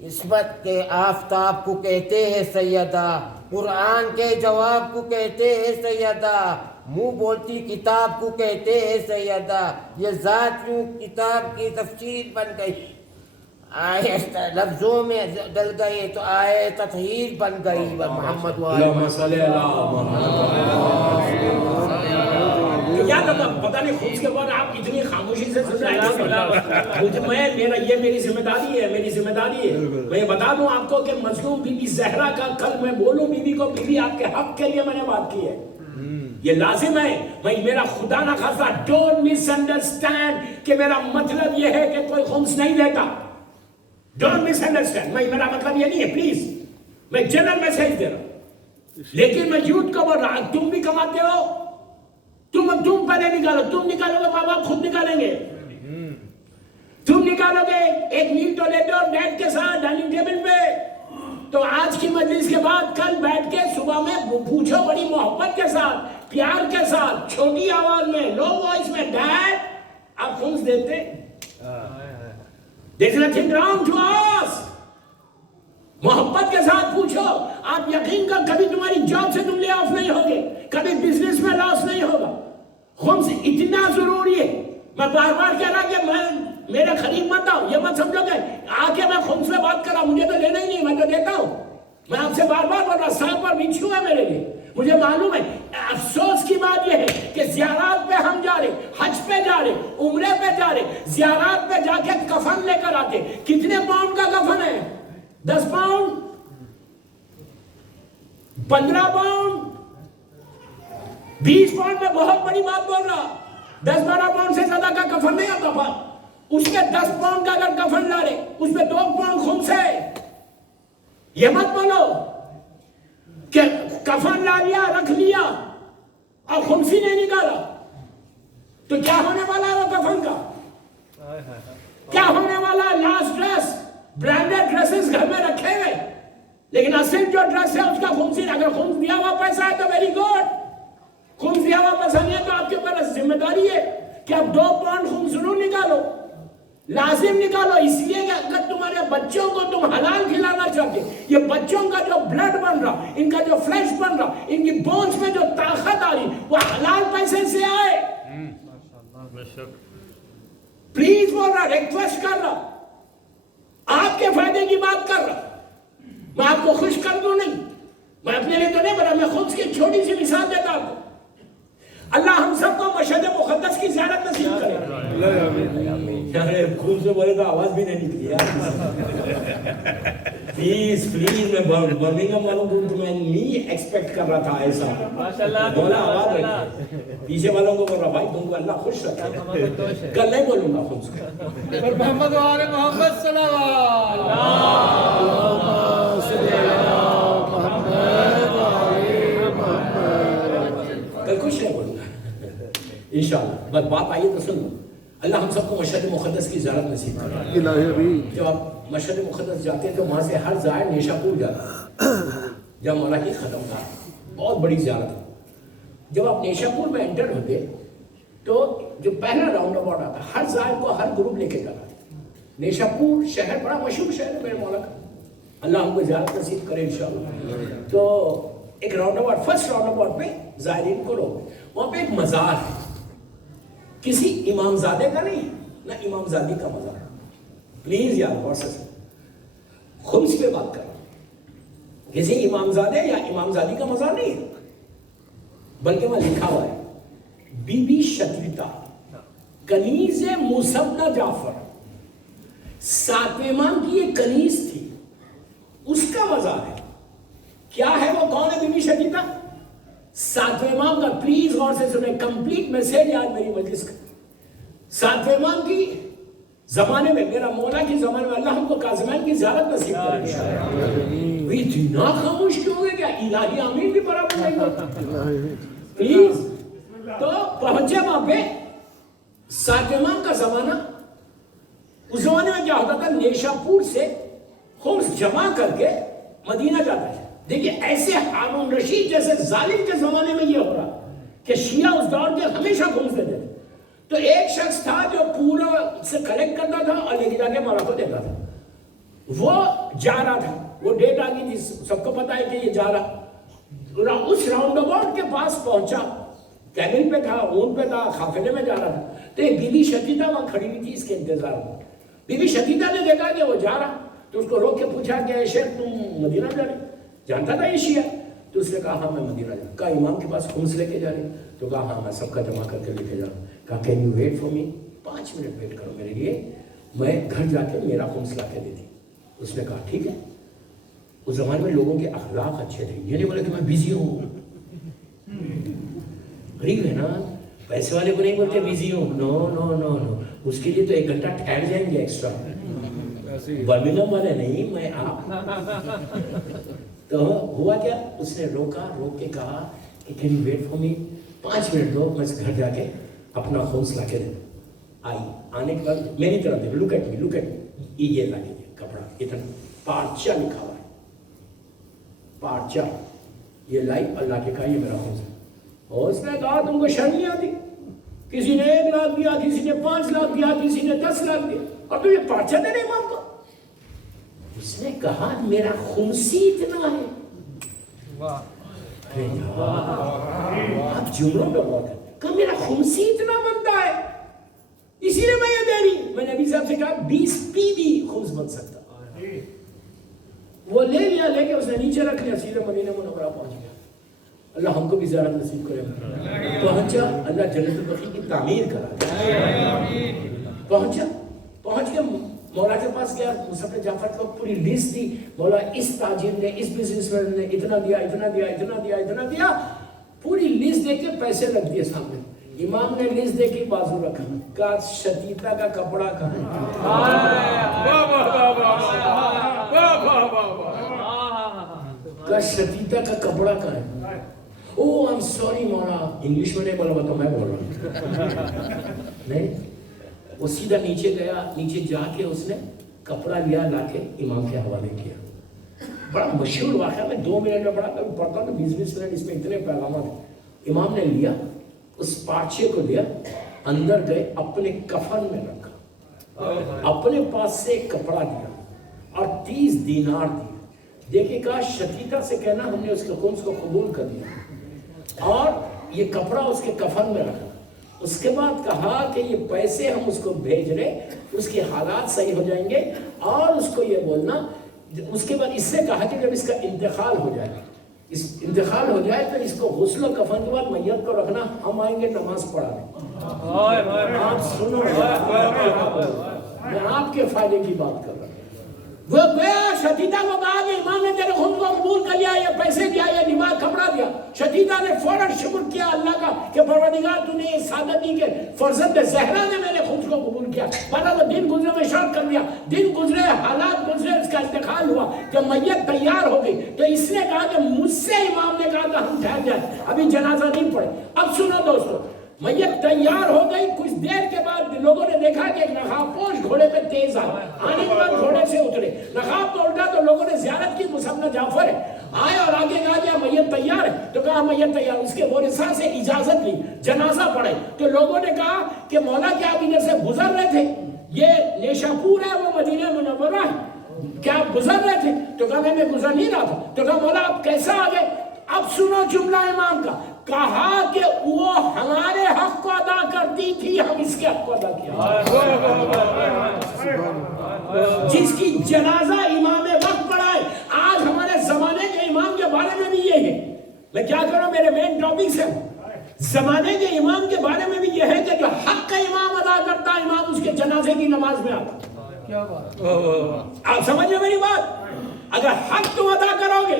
عصمت کے آفتاب کو کہتے ہیں سیدہ، قرآن کے جواب کو کہتے ہیں سیدہ، منہ بولتی کتاب کو کہتے ہیں سیدہ. یہ ذات یوں کتاب کی تفسیر بن گئی، آئے لفظوں میں ڈل گئے تو آئے تطہیر بن گئی. محمد اللہم صلی اللہ محمد. یاد رکھا، پتہ نہیں خود کے بعد آپ اتنی خاموشی سے سن رہے ہیں. یہ میری ذمہ داری ہے، میری ذمہ داری ہے. میں یہ بتا دوں آپ کو کہ مظلوم بی بی زہرا کا کل میں بولوں بیوی کو، بیوی آپ کے حق کے لیے میں نے بات کی ہے، یہ لازم ہے. میں میرا خدا نہ خاصا ڈونٹ مس انڈرسٹینڈ کہ میرا مطلب یہ ہے کہ کوئی خمس نہیں دیتا. Don't miss understand. میرا مطلب یہ نہیں ہے، پلیز. میں جنرل میسج دے رہا ہوں، لیکن میں یوتھ کو بول رہا ہوں تم بھی کماتے ہو، تم پہلے نکالو. تم نکالو گے، ماں باپ خود نکالیں گے. تم نکالو گے، ایک میل تو لیتے ہو ڈیڈ کے ساتھ ڈائننگ ٹیبل پہ. تو آج کی مجلس کے بعد کل بیٹھ کے صبح میں پوچھو بڑی محبت کے ساتھ، پیار کے ساتھ، چھوٹی آواز میں، لو وائس میں، ڈیڈ آپ خمس دیتے؟ There's nothing wrong to ask. محبت کے ساتھ پوچھو. آپ یقین کر کبھی تمہاری جاب سے تم لے آف نہیں ہوگے، کبھی بزنس میں لاس نہیں ہوگا. خمس اتنا ضروری ہے. میں بار بار کہہ رہا کہ میرے قریب مت آؤ، یہ مت سمجھو کہ آ کے میں خمس میں بات کر رہا ہوں، مجھے تو لینا ہی نہیں، میں تو دیتا ہوں. میں آپ سے بار بار بول رہا، سانپ پر بچھو ہے میرے لیے. مجھے معلوم ہے. افسوس کی بات یہ ہے کہ زیارات پہ ہم جا رہے، حج پہ جا رہے، عمرے پہ جا رہے، زیارات پہ جا کے کفن لے کر آتے. کتنے پاؤنڈ کا کفن ہے؟ 10 پاؤنڈ، 15 پاؤنڈ، 20 پاؤنڈ. میں بہت بڑی بات بول رہا. 10-12 پاؤنڈ سے زیادہ کا کفن نہیں آتا تھا. اس کے 10 پاؤنڈ کا اگر کفن لا رہے، اس میں 2 پاؤنڈ خمس ہے. یہ مت بولو کہ کفن لا لیا، رکھ لیا اور خمس ہی نہیں نکالا. تو کیا ہونے والا ہے وہ کفن کا؟ کیا ہونے والا ہے؟ لاسٹ ڈریس، برانڈڈ ڈریسز گھر میں رکھے ہوئے، لیکن اصل جو ڈریس ہے اس کا خمس ہی. اگر خمس دیا ہوا پیسہ ہے تو ویری گڈ. خمس دیا ہوا پیسہ نہیں ہے تو آپ کے اوپر ذمہ داری ہے کہ آپ 2 پاؤنڈ خمس ضرور نکالو، لازم نکالو. اس لیے کہ اگر تمہارے بچوں کو تم حلال کھلانا چاہتے، یہ بچوں کا جو بلڈ بن رہا، ان کا جو فلیش بن رہا، ان کی بونز میں جو طاقت آ رہی، وہ حلال پیسے سے آئے. پلیز بول رہا، ریکویسٹ کر رہا، آپ کے فائدے کی بات کر رہا. میں آپ کو خوش کر دوں نہیں، میں اپنے لیے تو نہیں بنا، میں خود کی چھوٹی سی مثال دیتا ہوں. اللہ ہم سب کو مشہد مقدس کی زیارت نصیب کرے. خود سے بولے تو آواز بھی نہیں نکلی. Please please. میں برمنگھم والوں کو میں نہیں ایکسپیکٹ کر رہا تھا ایسا. بولا آواز رکھے. پیچھے والوں کو بول رہا بھائی تم کو اللہ خوش رکھے. کل نہیں بولوں گا خود سے. محمد والے محمد صلی اللہ کل کچھ نہیں بولوں گا انشاءاللہ. بس بات آئیے تو سن لو. اللہ ہم سب کو مشہد مقدس کی زیارت نصیب کرے. جب آپ مشہد مقدس جاتے ہیں تو وہاں سے ہر زائر نیشا پور جاتا ہے جب مولا کی ختم تھا. بہت بڑی زیارت ہے. جب آپ نیشا پور میں انٹر ہوتے تو جو پہلا راؤنڈ اباؤٹ آتا ہر زائر کو ہر گروپ لے کے جاتا. نیشا پور شہر بڑا مشہور شہر ہے میرے مولا کا. اللہ ہم کو زیارت نصیب کرے انشاءاللہ. تو ایک round about, first round about پہ زائرین کو روک، وہاں پہ ایک مزار ہے، کسی امام زادے کا نہیں نہ امام زادی کا مزار. پلیز یار غور سے خمس پہ بات کر رہا ہوں، کسی امام زادے یا امام زادی کا مزار نہیں ہے، بلکہ وہاں لکھا ہوا ہے بی بی شتیتا کنیز موسی بن جعفر، 7ویں امام کی یہ کنیز تھی، اس کا مزار ہے. کیا ہے وہ، کون ہے بی بی شتیتا؟ 7ویں امام کا. پلیز غور سے سنیں، کمپلیٹ میسج آج میری مجلس کا. 7ویں امام کی زمانے میں، میرا مولا کی زمانے میں، اللہ ہم کو کاظمین کی زیارت نصیب کرے. اتنا خاموش کیوں ہو گئے؟ کیا الہی آمین بھی برابر نہیں ہوتا؟ پلیز. تو پہنچے وہاں پہ 7ویں امام کا زمانہ. اس زمانے میں کیا ہوتا تھا، نیشاپور سے خمس جمع کر کے مدینہ جاتا ہے. دیکھیے ایسے ہارون رشید جیسے ظالم کے زمانے میں یہ ہو رہا کہ شیعہ اس دور کے ہمیشہ خمس دیتے تھے. تو ایک شخص تھا جو پورا سے کلیکٹ کرتا تھا اور لے کے جا کے مولا کو دیتا تھا. وہ جا رہا تھا، وہ ڈیٹ آ گئی تھی، سب کو پتا ہے کہ یہ جا رہا. اس راؤنڈ اباؤٹ کے پاس پہنچا، کیبل پہ تھا، اونٹ پہ تھا، قافلے میں جا رہا تھا. تو ایک بی بی شتیتا وہاں کھڑی ہوئی تھی اس کے انتظار میں. بی بی شتیتا نے دیکھا کہ وہ جا رہا، تو اس کو روک کے پوچھا کہ شیخ تم مدینہ جا رہے؟ جانتا تھا یہ شیعہ؟ تو اس نے کہا ہاں میں مدینہ جا رہا. کہا امام کے پاس خمس لے کے جا رہے؟ تو کہا ہاں میں سب کا جمع کر کے لے کے جا رہا ہوں. کہا can you wait for me, 5 minute wait کرو میرے لیے، میں گھر جا کے میرا خمس لا کے دیتی. اس نے کہا ٹھیک ہے. اس زمانے میں لوگوں کے اخلاق اچھے تھے، یہ نہیں بولے کہ میں بزی ہوں. غریب ہے نا، پیسے والے کو نہیں بولتے بزی ہوں. نو نو نو نو، اس کے لیے تو 1 گھنٹہ ٹھہر جائیں گے ایکسٹرا. برمنگھم والے نہیں، میں آپ. تو ہوا کیا، اس نے روکا، روک کے کہا کہ can you wait for me, 5 minute دو، میں گھر جا کے اپنا خمس لا کے دے. آئی، آنے کے بعد میری طرف دیکھ، look at me, look at me, یہ لا کے دیا کپڑا، اتنا پارچہ لکھا ہوا ہے، پارچہ. یہ لائی اور لا کے کہا یہ میرا خمس ہے. اور اس نے کہا تم کو شرم نہیں آتی؟ کسی نے 1 لاکھ دیا، کسی نے 5 لاکھ دیا، کسی نے 10 لاکھ دیا، اور تو یہ پارچہ دے رہے امام کو. اس نے کہا میرا خمسی اتنا ہے. آپ جملوں پہ غور کریں. کہا میرا خمسی اتنا بنتا ہے، اسی لیے میں یہ دے رہی. میں نے نبی صاحب سے کہا 20 پی بھی خمس بن سکتا. وہ لے لیا، لے کے اس نے نیچے رکھ لیا، سیدھے مدینہ منورہ پہنچ گیا. اللہ ہم کو بھی زیارت نصیب کرے. پہنچا، اللہ جنت البقیع کی تعمیر کرا. پہنچ کے مولا کے پاس گیا. موسی بن جعفر کو پوری لسٹ دی، مولا اس تاجر نے، اس بزنس مین نے اتنا دیا، اتنا دیا، اتنا دیا، اتنا دیا. پوری لسٹ دے کے پیسے رکھ دیے سامنے. امام نے لسٹ دے کے بازو رکھا. کہا شتیتا کا کپڑا کہاں ہے؟ کہا شتیتا کا کپڑا کہاں ہے؟ او آئی ایم سوری مولا. انگلش میں نہیں بولا، تو میں بول رہا ہوں. نہیں، وہ سیدھا نیچے گیا، نیچے جا کے اس نے کپڑا لیا، لا کے امام کے حوالے کیا. بڑا مشہور واقعہ، میں 2 منٹ میں پڑھتا ہوں، 20 منٹ اس میں اتنے پیغامات ہیں. امام نے لیا، اس پارچے کو لیا، اندر گئے، اپنے کفن میں رکھا، اپنے پاس سے ایک کپڑا دیا اور 30 دینار دیے. دیکھے کہا شتیتا سے کہنا ہم نے اس کے خمس کو قبول کر دیا، اور یہ کپڑا اس کے کفن میں رکھا. اس کے بعد کہا کہ یہ پیسے ہم اس کو بھیج رہے، اس کے حالات صحیح ہو جائیں گے. اور اس کو یہ بولنا، اس کے بعد اس سے کہا کہ جب اس کا انتقال ہو جائے، انتقال ہو جائے تو اس کو غسل و کفن کے بعد میت کو رکھنا، ہم آئیں گے نماز پڑھانے. آپ سنو، میں آپ کے فائدے کی بات کر رہا ہوں. وہ گیا شتیتا کو کہا کہ امام نے تیرے خمس کو قبول کر لیا، یہ پیسے دیا، یہ نماز کپڑا دیا. شتیتا نے فوراً شکر کیا اللہ کا کہ پروردگار تو نے یہ سعادت دی کہ فرزند زہرا نے میرے خمس کو قبول کیا. ورنہ وہ دن گزرے میں شرط کر دیا، دن گزرے، حالات گزرے، اس کا انتقال ہوا. جب میت تیار ہو گئی تو اس نے کہا کہ مجھ سے امام نے کہا کہ ہم ٹھہر جائیں، ابھی جنازہ نہیں پڑھے. اب سنو دوستو، میت تیار ہو گئی. کچھ دیر کے بعد لوگوں نے دیکھا کہ ایک نقاب پوش گھوڑے پہ تیز آنے کے بعد گھوڑے سے اترے. نقاب تو الٹا، تو لوگوں نے زیارت کی، موسی بن جعفر ہے آئے اور آگے کہا کہ میت تیار ہے. تو کہا میت تیار. اس کے ورثاء سے اجازت لی، جنازہ پڑھے. تو لوگوں نے کہا کہ مولا کیا آپ ادھر سے گزر رہے تھے؟ یہ نیشاپور ہے، وہ مدینہ منورہ ہے. کیا گزر رہے تھے؟ تو کہا میں گزر نہیں رہا تھا. تو کہا مولا آپ کیسا آ گئے؟ اب سنو جملہ امام کا. کہا کہ وہ ہمارے حق کو ادا کرتی تھی، ہم اس کے حق کو ادا کیا. جس کی جنازہ امام وقت پڑھائے. آج ہمارے زمانے کے امام کے بارے میں بھی یہ ہے. میں کیا کروں، میرے مین ٹاپکس ہیں. زمانے کے امام کے بارے میں بھی یہ ہے کہ جو حق کا امام ادا کرتا ہے، امام اس کے جنازے کی نماز میں آتا. کیا بات، آپ سمجھ لیں میری بات. اگر حق تم ادا کرو گے،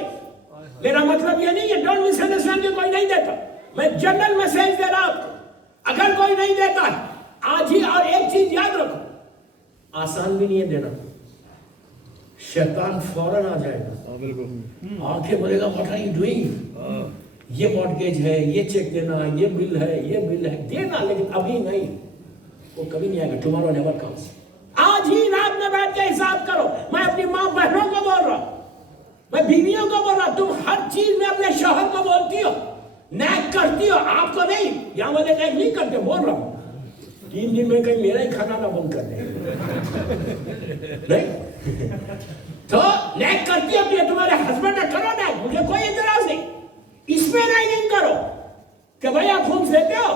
میرا مطلب یہ نہیں ہے ڈونٹ مس انڈرسٹینڈ کہ کوئی نہیں دیتا. میں جنرل میسج دے رہا ہوں. اگر کوئی نہیں دیتا ہے آج ہی. اور ایک چیز یاد رکھو، آسان بھی نہیں ہے دینا. شیطان فوراً آ جائے گا، آنکھیں بولے گا what are you doing؟ یہ مارگیج ہے، یہ چیک دینا، یہ بل ہے، یہ بل ہے، دینا. لیکن ابھی نہیں، وہ کبھی نہیں آئے گا. Tomorrow never comes. آج ہی رات میں بیٹھ کے حساب کرو. میں اپنی ماں بہنوں کو بول رہا ہوں، میں بیویوں کو بول رہا ہوں. تم ہر چیز میں اپنے شوہر کو بولتی ہو، نیک کرتی ہو. آپ کو نہیں، یہاں والے نیک نہیں کرتے. بول رہا ہوں 3 دن میں کہیں میرا ہی کھانا نہ بند کر دیں. نہیں تو نیک کرتی ہوتی ہے تمہارے ہسبینڈ نے، کرو نیک، مجھے کوئی اعتراض نہیں. اس میں نہیں کرو کہ بھائی آپ خون دیتے ہو.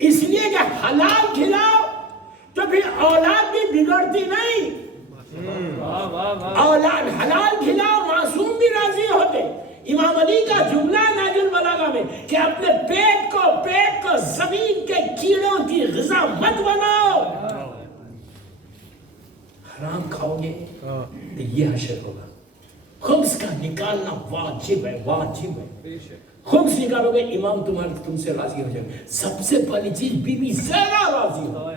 اس لیے کہ حلال کھلاؤ تو پھر اولاد بھی بگڑتی نہیں. اولاد حلال کھلاؤ، معصوم بھی راضی ہوتے. امام علی کا جملہ نہج البلاغہ میں کہ اپنے پیٹ کو زمین کے کیڑوں کی غذا مت بناؤ. حرام کھاؤ گے تو یہ حشر ہوگا. خمس کا نکالنا واجب ہے، واجب ہے. خمس نکالو گے امام تم سے راضی ہو جائے گا. سب سے پہلی چیز بی بی زینب راضی ہو.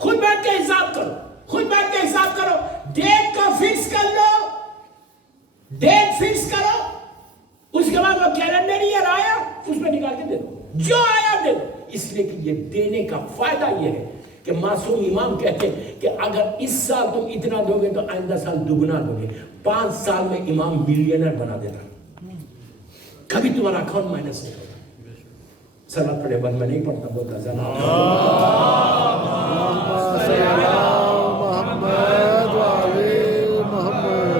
خود بیٹھ کے حساب کرو، خود بیٹھ کے حساب کرو. ڈیٹ کو فکس کر لو، ڈیٹ فکس کرو. اس کے بعد وہ کیلنڈر ایئر آیا اس میں نکال کے دے دو، جو آیا دے دو. اس لیے کہ یہ دینے کا فائدہ یہ ہے کہ معصوم امام کہتے ہیں کہ اگر اس سال تم اتنا دو گے تو آئندہ سال دگنا دو گے. 5 سال میں امام ملینر بنا دیتا. کبھی تمہارا اکاؤنٹ مائنس نہیں ہوگا. سلام پڑھے بند میں نہیں پڑھتا، بولتا جناب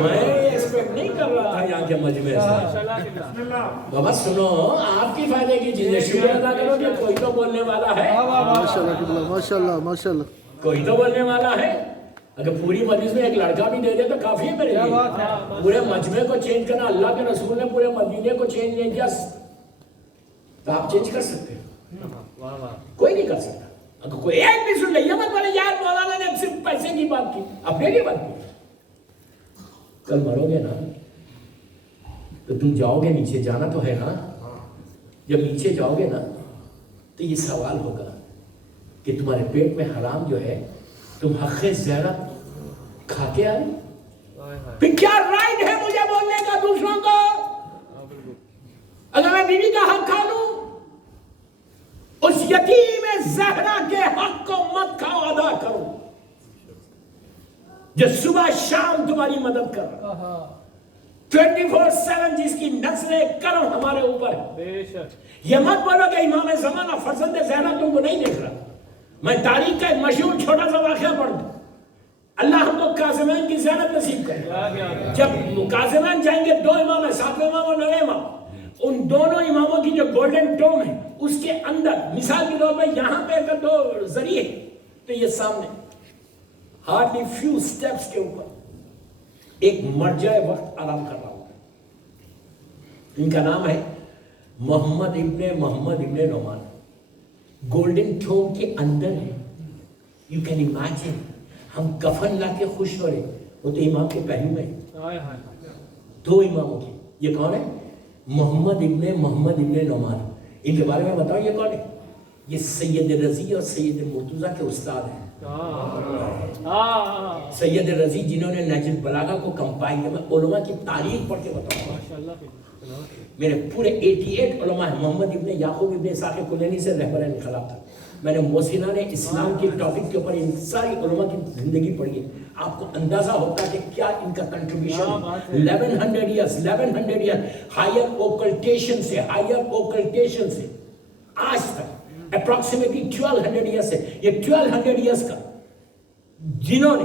میں ایکسپیکٹ نہیں کر رہا تھا یہاں کے مجمع سے. بابا سنو، آپ کی فائدے کی چیزیں شکر ادا کرو کہ کوئی تو بولنے والا ہے. ماشاءاللہ ماشاءاللہ، کوئی تو بولنے والا ہے. اگر پوری مجلس میں ایک لڑکا بھی دے دے تو کافی ہے میرے لیے. پورے مجمع کو چینج کرنا، اللہ کے رسول نے پورے مدینے کو چینج نہیں کیا تو آپ چینج کر سکتے ہیں. کوئی نہیں کر سکتا. اگر کوئی ایک بھی سن لے، یہ مت بولے یار مولانا نے صرف پیسے کی بات کی، اپنے کی بات کی. کل مرو گے نا تو تم جاؤ گے نیچے، جانا تو ہے نا. جب نیچے جاؤ گے نا تو یہ سوال ہوگا کہ تمہارے پیٹ میں حرام جو ہے تم حق زیارت کھا کے آئے. پھر کیا رائٹ ہے مجھے بولنے کا دوسروں کو؟ اگر میں بیوی کا حق کھا لوں، اس یتیم زہرا کے حق کو مت کھاؤ، ادا کرو. جو صبح شام تمہاری مدد کر رہا 24/7، جس کی نسل کرم ہمارے اوپر ہے. یہ مت بولو کہ امام زمانہ فرزند زہرا تم کو نہیں دیکھ رہا. میں تاریخ کا ایک مشہور چھوٹا سا واقعہ پڑھ دوں. اللہ ہم کو کاظمین کی زیارت نصیب کرے. جب کاظمین جائیں گے، 2 امام ہیں، 7ویں امام اور 9ویں امام. ان دونوں اماموں کی جو گولڈن ٹوم ہے اس کے اندر مثال کے طور پر یہاں پہ اگر 2 ذریعے تو یہ سامنے ہارڈلی فیو سٹیپس کے اوپر ایک مرجع وقت آرام کر رہا ہوتا ہے. ان کا نام ہے محمد ابن نعمان. گولڈن ٹوم کے اندر ہے. یو کین امیجن ہم کفن لا کے خوش ہو رہے، وہ تو امام کے پہلو میں 2 اماموں کی. یہ کون ہے؟ محمد ابن نعمان. ان کے بارے میں بتاؤ یہ کون ہے؟ یہ سید رضی اور سید مرتضیٰ کے استاد ہیں. سید رضی جنہوں نے نہج البلاغہ کو کمپائل کیا. میں علماء کی تاریخ پڑھ کے بتاؤں گا. میرے پورے 88 علماء ہیں. محمد ابن یعقوب ابن اسحاق کلینی سے رہبر انقلاب تھا. میں نے محسنہ نے اسلام کے ٹاپک کے اوپر ان ساری علماء کی زندگی پڑھی ہے. آپ کو اندازہ ہوتا ہے کہ کیا ان کا کنٹریبیوشن ہے. 1100 ایئر ہائر اوکلٹیشن سے آج تک اپروکسیمیٹلی 1200 ایئر سے. یہ 1200 ایئرس کا جنہوں نے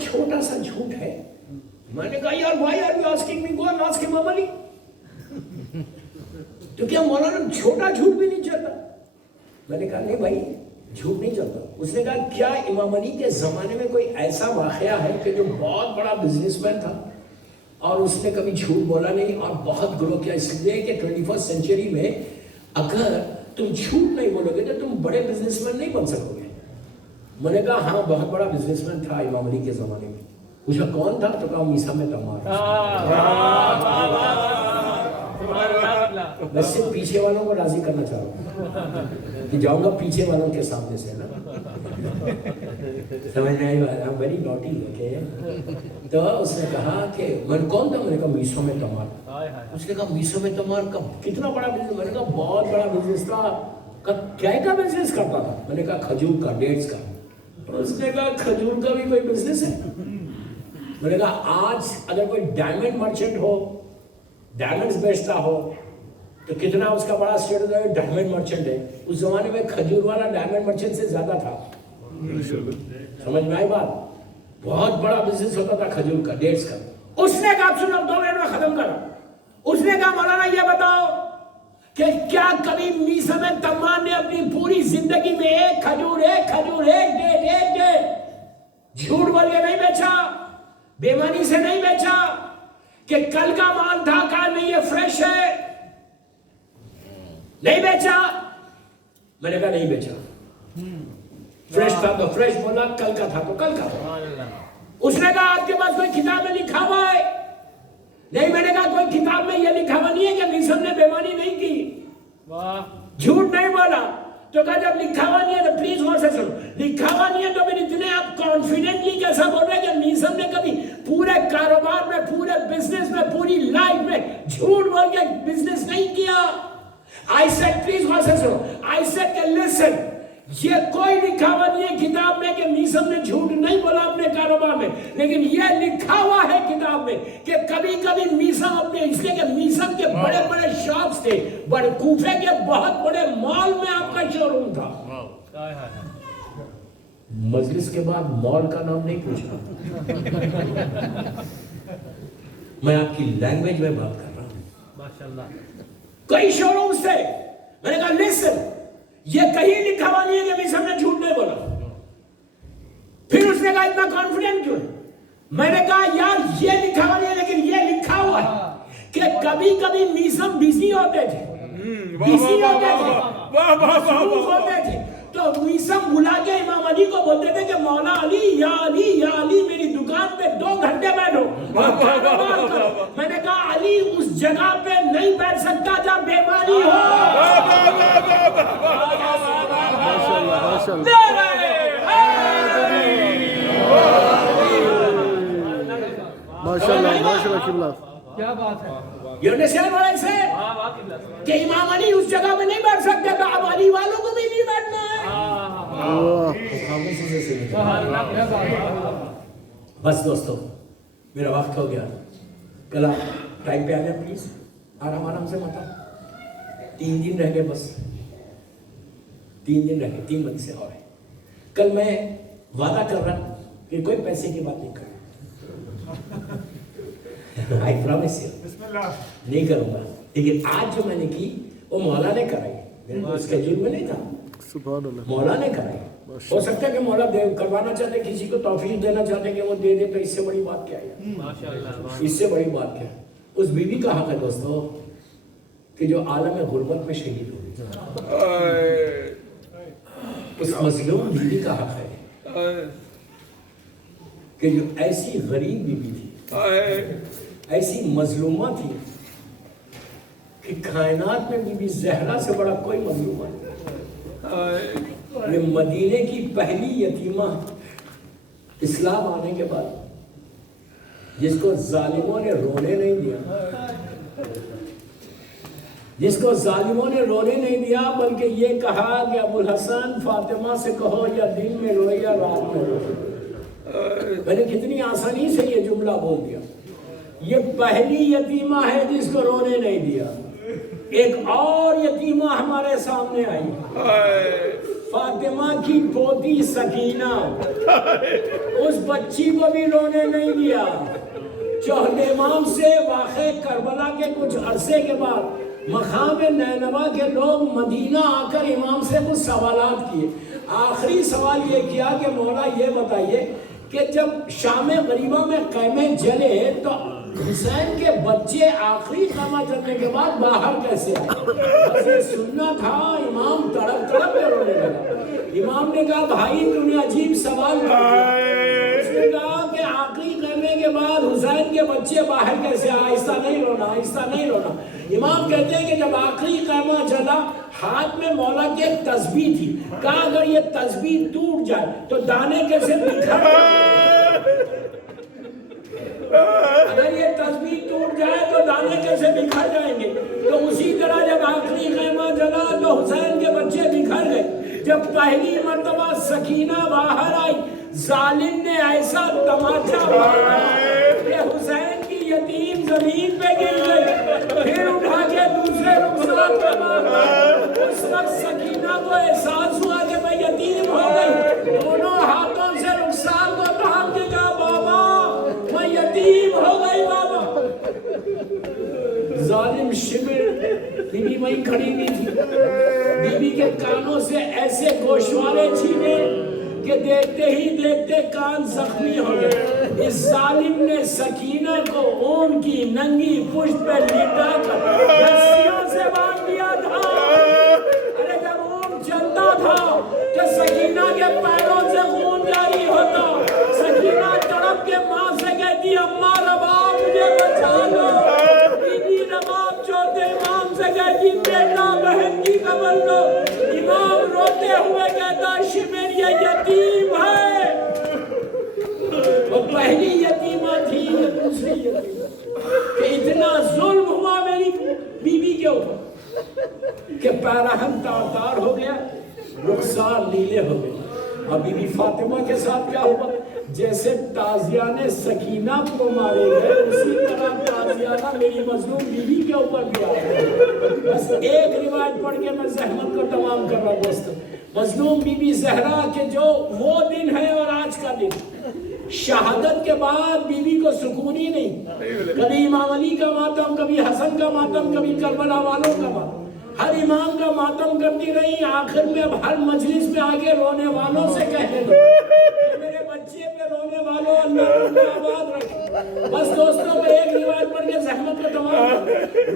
چھوٹا سا جھوٹ ہے. میں نے کہا یار why are you asking me, go and ask امام علی. تو کیا مولانا چھوٹا جھوٹ بھی نہیں چلتا؟ میں نے کہا نہیں بھائی جھوٹ نہیں چلتا. اس نے کہا کیا امام علی کے زمانے میں کوئی ایسا واقعہ ہے کہ جو بہت بڑا بزنس مین تھا اور اس نے کبھی جھوٹ بولا نہیں اور بہت گرو کیا؟ اس لیے کہ 21st سینچری میں اگر تم جھوٹ نہیں بولو گے تو تم بڑے بزنس مین نہیں بن سکو گے. میں نے کہا ہاں بہت بڑا بزنس مین تھا امام علی کے زمانے میں. پوچھا کون تھا؟ تو کہا میسا میں تمار. میں صرف پیچھے والوں کو راضی کرنا چاہ رہا ہوں کہ جاؤں گا پیچھے والوں کے سامنے سے نا. سمجھ میں آئی بات؟ Very naughty. تو اس نے کہا کہ میں کون تھا؟ میں نے کہا میسا میں تمار. اس نے کہا میسا میں تمار کا کتنا بڑا بزنس؟ میں نے کہا بہت بڑا بزنس تھا. کیا کا بزنس کرتا تھا؟ میں نے کہا کھجور کا، ڈیٹس کا. اس نے کہا کھجور کا بھی کوئی بزنس ہے؟ میں نے کہا آج اگر کوئی ڈائمنڈ مرچنٹ ہو، ڈائمنڈز بیچتا ہو تو کتنا اس کا بڑا اسٹیٹس ہے، ڈائمنڈ مرچنٹ ہے. اس زمانے میں کھجور والا ڈائمنڈ مرچنٹ سے زیادہ تھا. سمجھ میں آئی بات؟ بہت بڑا بزنس ہوتا تھا کھجور کا، ڈیٹس کا. اس نے کہا سنو 2 منٹ میں ختم کرو. اس نے کہا مولانا یہ بتاؤ کہ کیا کبھی میسا میں تمام نے اپنی پوری زندگی میں ایک کھجور ایک ڈیٹ جھوٹ بول کے نہیں بیچا، بےمانی سے نہیں بیچا کہ کل کا مال تھا کل نہیں یہ فریش ہے؟ نہیں بیچا. میں نے کہا نہیں بیچا. فریش تھا تو فریش بولا، کل کا تھا تو کل کا تھا. اس نے کہا آپ کے پاس کوئی کتاب میں لکھا ہوا ہے؟ نہیں. میں نے کہا کوئی کتاب میں یہ لکھا ہوا نہیں ہے کہ میسا نے بےمانی نہیں کی، جھوٹ نہیں بولا. تو کہا جب لکھا ہوا نہیں ہے تو پلیز غور سے سنو. لکھا ہوا نہیں ہے تو پھر اتنے آپ کانفیڈنٹلی کیسا بول رہے ہیں کہ میسا نے کبھی پورے کاروبار میں، پورے بزنس میں، پوری لائف میں جھوٹ بول کے بزنس نہیں کیا؟ I said پلیز غور سے سنو. I said کہ listen، یہ کوئی لکھا ہوا نہیں ہے کتاب میں کہ میسا نے جھوٹ نہیں بولا اپنے کاروبار میں، لیکن یہ لکھا ہوا ہے کتاب میں کہ کبھی کبھی میسا اپنے، اس لیے کہ میسا کے بڑے بڑے شاپس تھے، بڑے کوفے کے بہت بڑے مال میں آپ کا شو روم تھا. مجلس کے بعد مال کا نام نہیں پوچھنا. میں آپ کی لینگویج میں بات کر رہا ہوں. ماشاءاللہ. کئی شو رومس تھے. میں نے کہا لسن، یہ کہیں لکھا ہوا نہیں ہے کہ میسا نے جھوٹ نہیں بولا. پھر اس نے کہا اتنا کانفیڈنٹ کیوں ہے؟ میں نے کہا یار یہ لکھا ہوا نہیں ہے لیکن یہ لکھا ہوا ہے کہ کبھی کبھی میسا بزی ہوتے تھے، مصروف ہوتے تھے. تو میسا بلا کے امام علی کو بولتے تھے کہ مولا علی یا علی یا علی میری دکان پہ 2 گھنٹے بیٹھو اور کاروبار کرو. میں نے کہا علی اس جگہ پہ نہیں بیٹھ سکتا جہاں بیماری ہو. ماشاءاللہ. کیا بات ہے. You understand what I said? کہ امام علی اس جگہ میں نہیں بیٹھ سکتے تو اب علی والوں کو بھی نہیں بیٹھنا ہے. بس دوستو میرا وقت ہو گیا. کل آپ ٹائم پہ آ جائیں پلیز. آرام سے مت. 3 دن رہ گئے بس. 3 دن رہ گئے. 3 منتھ سے اور ہے. کل میں وعدہ کر رہا ہوں کہ کوئی پیسے کی بات نہیں کروں. I promise you. نہیں کروں گا. لیکن آج جو میں نے کی وہ مولا نے کرائی. میرے کو اسکیڈول میں نہیں تھا. مولا نے کرائی. ہو سکتا ہے کہ مولا کروانا چاہتے، کسی کو توفیق دینا چاہتے کہ وہ دے دے، تو اس سے بڑی بات کیا ہے؟ اس سے بڑی بات کیا ہے؟ اس بیوی کا حق ہے دوستو کہ جو عالم غربت میں شہید ہو. اس مظلوم بیوی کا حق ہے کہ جو ایسی غریب بیوی تھی، ایسی مظلومہ تھی کہ کائنات میں بی بی زہرا سے بڑا کوئی مظلومہ نہیں. یہ مدینے کی پہلی یتیمہ اسلام آنے کے بعد جس کو ظالموں نے رونے نہیں دیا، جس کو ظالموں نے رونے نہیں دیا بلکہ یہ کہا کہ ابو الحسن فاطمہ سے کہو یا دن میں روئے یا رات میں روئے. میں نے کتنی آسانی سے یہ جملہ بول دیا. یہ پہلی یتیمہ ہے جس کو رونے نہیں دیا. ایک اور یتیمہ ہمارے سامنے آئی فاطمہ کی پوتی سکینہ، اس بچی کو بھی رونے نہیں دیا۔ چوہد امام سے واقع کربلا کے کچھ عرصے کے بعد مقام نینوا کے لوگ مدینہ آ کر امام سے کچھ سوالات کیے۔ آخری سوال یہ کیا کہ مولا یہ بتائیے کہ جب شام غریبہ میں خیمے جلے تو حسین کے بچے آخری خیمہ جلنے کے بعد باہر کیسے آئے؟ بس یہ سننا تھا۔ امام تڑپ تڑپ کے رونے لگا۔ امام نے کہا بھائی تم نے عجیب سوال کیا۔ اس نے کہا کہ آخری خیمے کے بعد حسین کے بچے باہر کیسے آئے؟ آہستہ نہیں رونا، آہستہ نہیں رونا۔ امام کہتے ہیں کہ جب آخری خیمہ جلا ہاتھ میں مولا کی ایک تسبیح تھی، کہا اگر یہ تسبیح ٹوٹ جائے تو دانے کیسے بکھر اگر یہ تسبیح ٹوٹ جائے تو دانے کیسے بکھر جائیں گے؟ تو اسی طرح جب آخری خیمہ جلا تو حسین کے بچے بکھر گئے۔ جب پہلی مرتبہ سکینہ باہر آئی، ظالم نے ایسا تماچا مارا کہ حسین کی یتیم زمین پہ گر گئی، پھر اٹھا کے دوسرے رخسار پہ مارا۔ اس وقت سکینہ کو احساس ہوا کہ میں یتیم ہو گئی، دونوں ہاتھوں سے رخسار کو تھام کے کہا بابا میں یتیم ہو گئی بابا۔ ظالم شمر، بی بی وہیں کھڑی نہیں تھی، بی بی کے کانوں سے ایسے گوشوارے چھینے کہ دیکھتے ہی دیکھتے کان زخمی ہو گئے۔ اس ظالم نے سکینہ کو اون کی ننگی پشت پہ لٹا کر رسیوں سے باندھ دیا تھا۔ ارے جب اون چلتا تھا کہ سکینہ کے پیروں سے خون جاری ہوتا، سکینہ تڑپ کے ماں سے کہتی اماں رباب مجھے بچا لو۔ بی بی رباب چوتھے امام سے کہتی بیٹا بہن کی خبر لو۔ امام روتے ہوئے کہتا شمر یہ یتیم ہے۔ وہ پہلی یتیمہ تھی، یہ دوسری یتیمہ، کہ اتنا ظلم ہوا میری بی بی کے اوپر کہ پیراہن تار تار ہو گیا، رخسار نیلے ہو گئے۔ اب بی بی فاطمہ کے ساتھ کیا ہوا؟ جیسے تازیانے سکینہ کو مارے گئے اسی طرح تازیانہ میری مظلوم بیوی کے اوپر بھی آیا۔ بس ایک روایت پڑھ کے میں زحمت کو تمام کر رہا دوست۔ مظلوم بی بی زہرا کے جو وہ دن ہے اور آج کا دن، شہادت کے بعد بیوی کو سکون ہی نہیں۔ کبھی امام علی کا ماتم، کبھی حسن کا ماتم، کبھی کربلا والوں کا ماتم، ہر امام کا ماتم کرتی رہی۔ آخر میں اب ہر مجلس میں آگے رونے والوں سے کہنے لگے میرے بچے پہ رونے والوں اللہ کو آباد رکھے۔ بس دوستوں میں ایک روایت پڑھ کے زحمت کو تمام،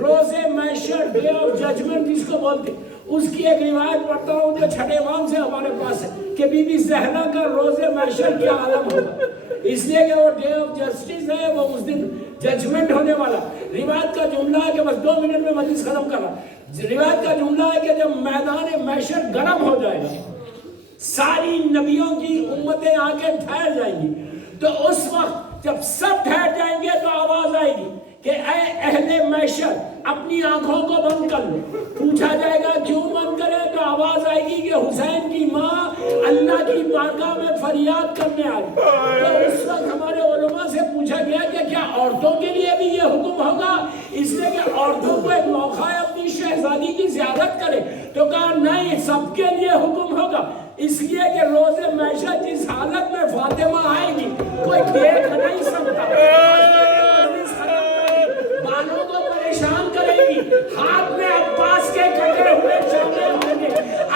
روز محشر ڈے آف ججمنٹ جس کو بولتے، اس کی ایک روایت پڑھتا ہوں جو چھٹے امام سے ہمارے پاس ہے کہ بی بی زہرا کا روز محشر کیا عالم ہوگا، اس لیے کہ وہ ڈے آف جسٹس ہے، وہ اس دن ججمنٹ ہونے والا۔ روایت کا جملہ ہے کہ بس 2 منٹ میں مجلس ختم کر رہا۔ روایت کا جملہ ہے کہ جب میدان محشر گرم ہو جائے گا، ساری نبیوں کی امتیں آ کے ٹھہر جائیں گی، تو اس وقت جب سب ٹھہر جائیں گے تو آواز آئے گی کہ اے اہل محشر اپنی آنکھوں کو بند کر لو۔ پوچھا جائے گا کیوں بند کرے؟ تو آواز آئے گی کہ حسین کی ماں اللہ کی بارگاہ میں فریاد کرنے آئی۔ تو اس وقت ہمارے علماء سے پوچھا گیا کہ کیا عورتوں کے لیے بھی یہ حکم ہوگا؟ اس لیے کہ عورتوں کو ایک موقع ہے اپنی شہزادی کی زیارت کرے، تو کہا نہیں، سب کے لیے حکم ہوگا، اس لیے کہ روز محشر جس حالت میں فاطمہ آئے گی کوئی دیکھ نہیں سکتا، بالوں کو پریشان کرے گی، ہاتھ میں عباس کے کٹے ہوئے چاوے ہوں گے،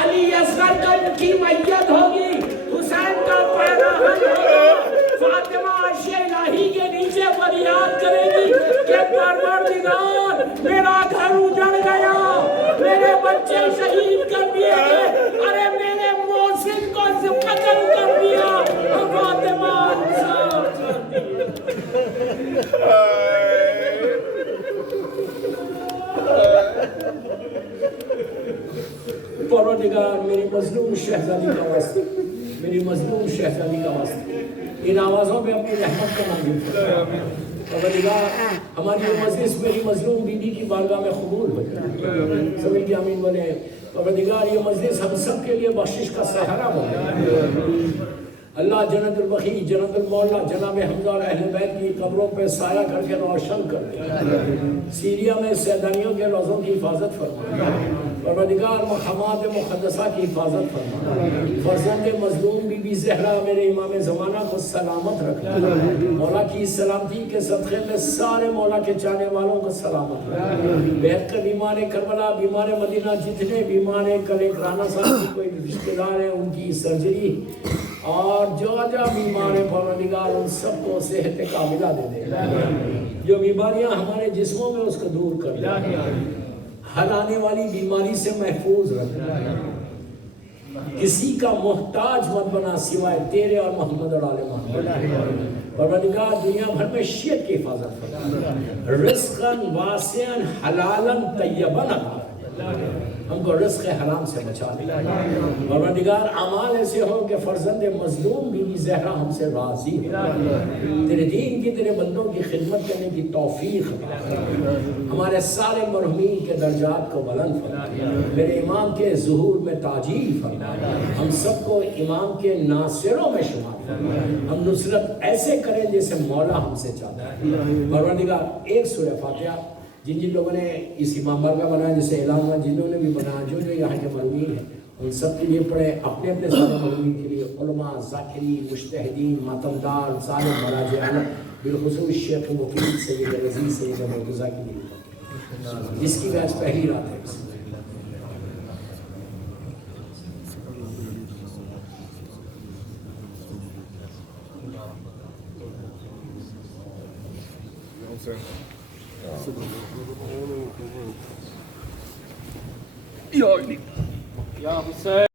علی اصغر کا ان کی میت ہوگی، حسین کا پیراہن ہوگا، فاطمہ عرش الہی کے نیچے فریاد کرے گی کہ پروردگار میرا گھر اجڑ گیا، میرے بچے شہید کر دیے گئے، ارے میرے محسن کو قتل کر دیا، فاطمہ پروردگار میری مظلوم شہزادی کا واسطہ، میری مظلوم شہزادی کا واسطہ ان آوازوں پہ اپنی رحمت کا نازل فرما۔ پروردگار ہماری یہ مجلس میری مظلوم بیوی کی بارگاہ میں قبول ہو جائے، سبھی کی آمین بولے۔ پروردگار یہ مجلس ہم سب کے لیے بخشش کا سہارا بنے۔ اللہ جنت البقیع جنت المولا جناب حمزہ اور اہل بیت کی قبروں پہ سایہ کر کے روشن کر دے. سیریا میں سیدانیوں کے روزوں کی حفاظت فرما. پروردگار مقامات مقدسہ کی حفاظت فرما. فرزند مظلوم بی بی زہرا میرے امام زمانہ کو سلامت رکھنا. مولا کی سلامتی کے صدقے میں سارے مولا کے چاہنے والوں کو سلامت رکھنا. بیت کے بیمار کربلا بیمار مدینہ جتنے بیمار کلک رانا صاحب کی کوئی رشتہ دار ہیں ان کی سرجری اور جو بیمار پروردگار ان سب کو صحت کاملہ دے دے. جو بیماریاں ہمارے جسموں میں اس کو دور کر دے. ہر آنے والی بیماری سے محفوظ رکھنا. کسی کا محتاج مت بنا سوائے تیرے اور محمد اور آل محمد. پروردگار دنیا بھر میں شیعت کی حفاظت فرما. رزقاً واسعاً حلالاً طیباً عطا. ہم کو رزق حرام سے بچا لے. پروردگار اعمال ایسے ہو کہ فرزند مظلوم بی بی زہرا ہم سے راضی ہو. تیرے دین کی تیرے بندوں کی خدمت کرنے کی توفیق ہمارے سارے مرحومین کے درجات کو بلند فرما. میرے امام کے ظہور میں تاجیل فرما. ہم سب کو امام کے ناصروں میں شمار فرما. ہم نصرت ایسے کریں جیسے مولا ہم سے چاہتا ہے. پروردگار ایک سورہ فاتحہ جن جن لوگوں نے اس امام بارگاہ بنایا جسے اعلان ہوا جنہوں نے بھی بنایا جو جو یہاں کے مرحومین ہیں ان سب کے لیے پڑھے. اپنے اپنے سارے مرحومین کے لیے علماء ذاکرین مجتہدین ماتمدار سارے مراجع بالخصوص شیخ مفید سید عزیز سید مرتضیٰ کے لیے جس کی آج پہلی رات ہے. یا حسین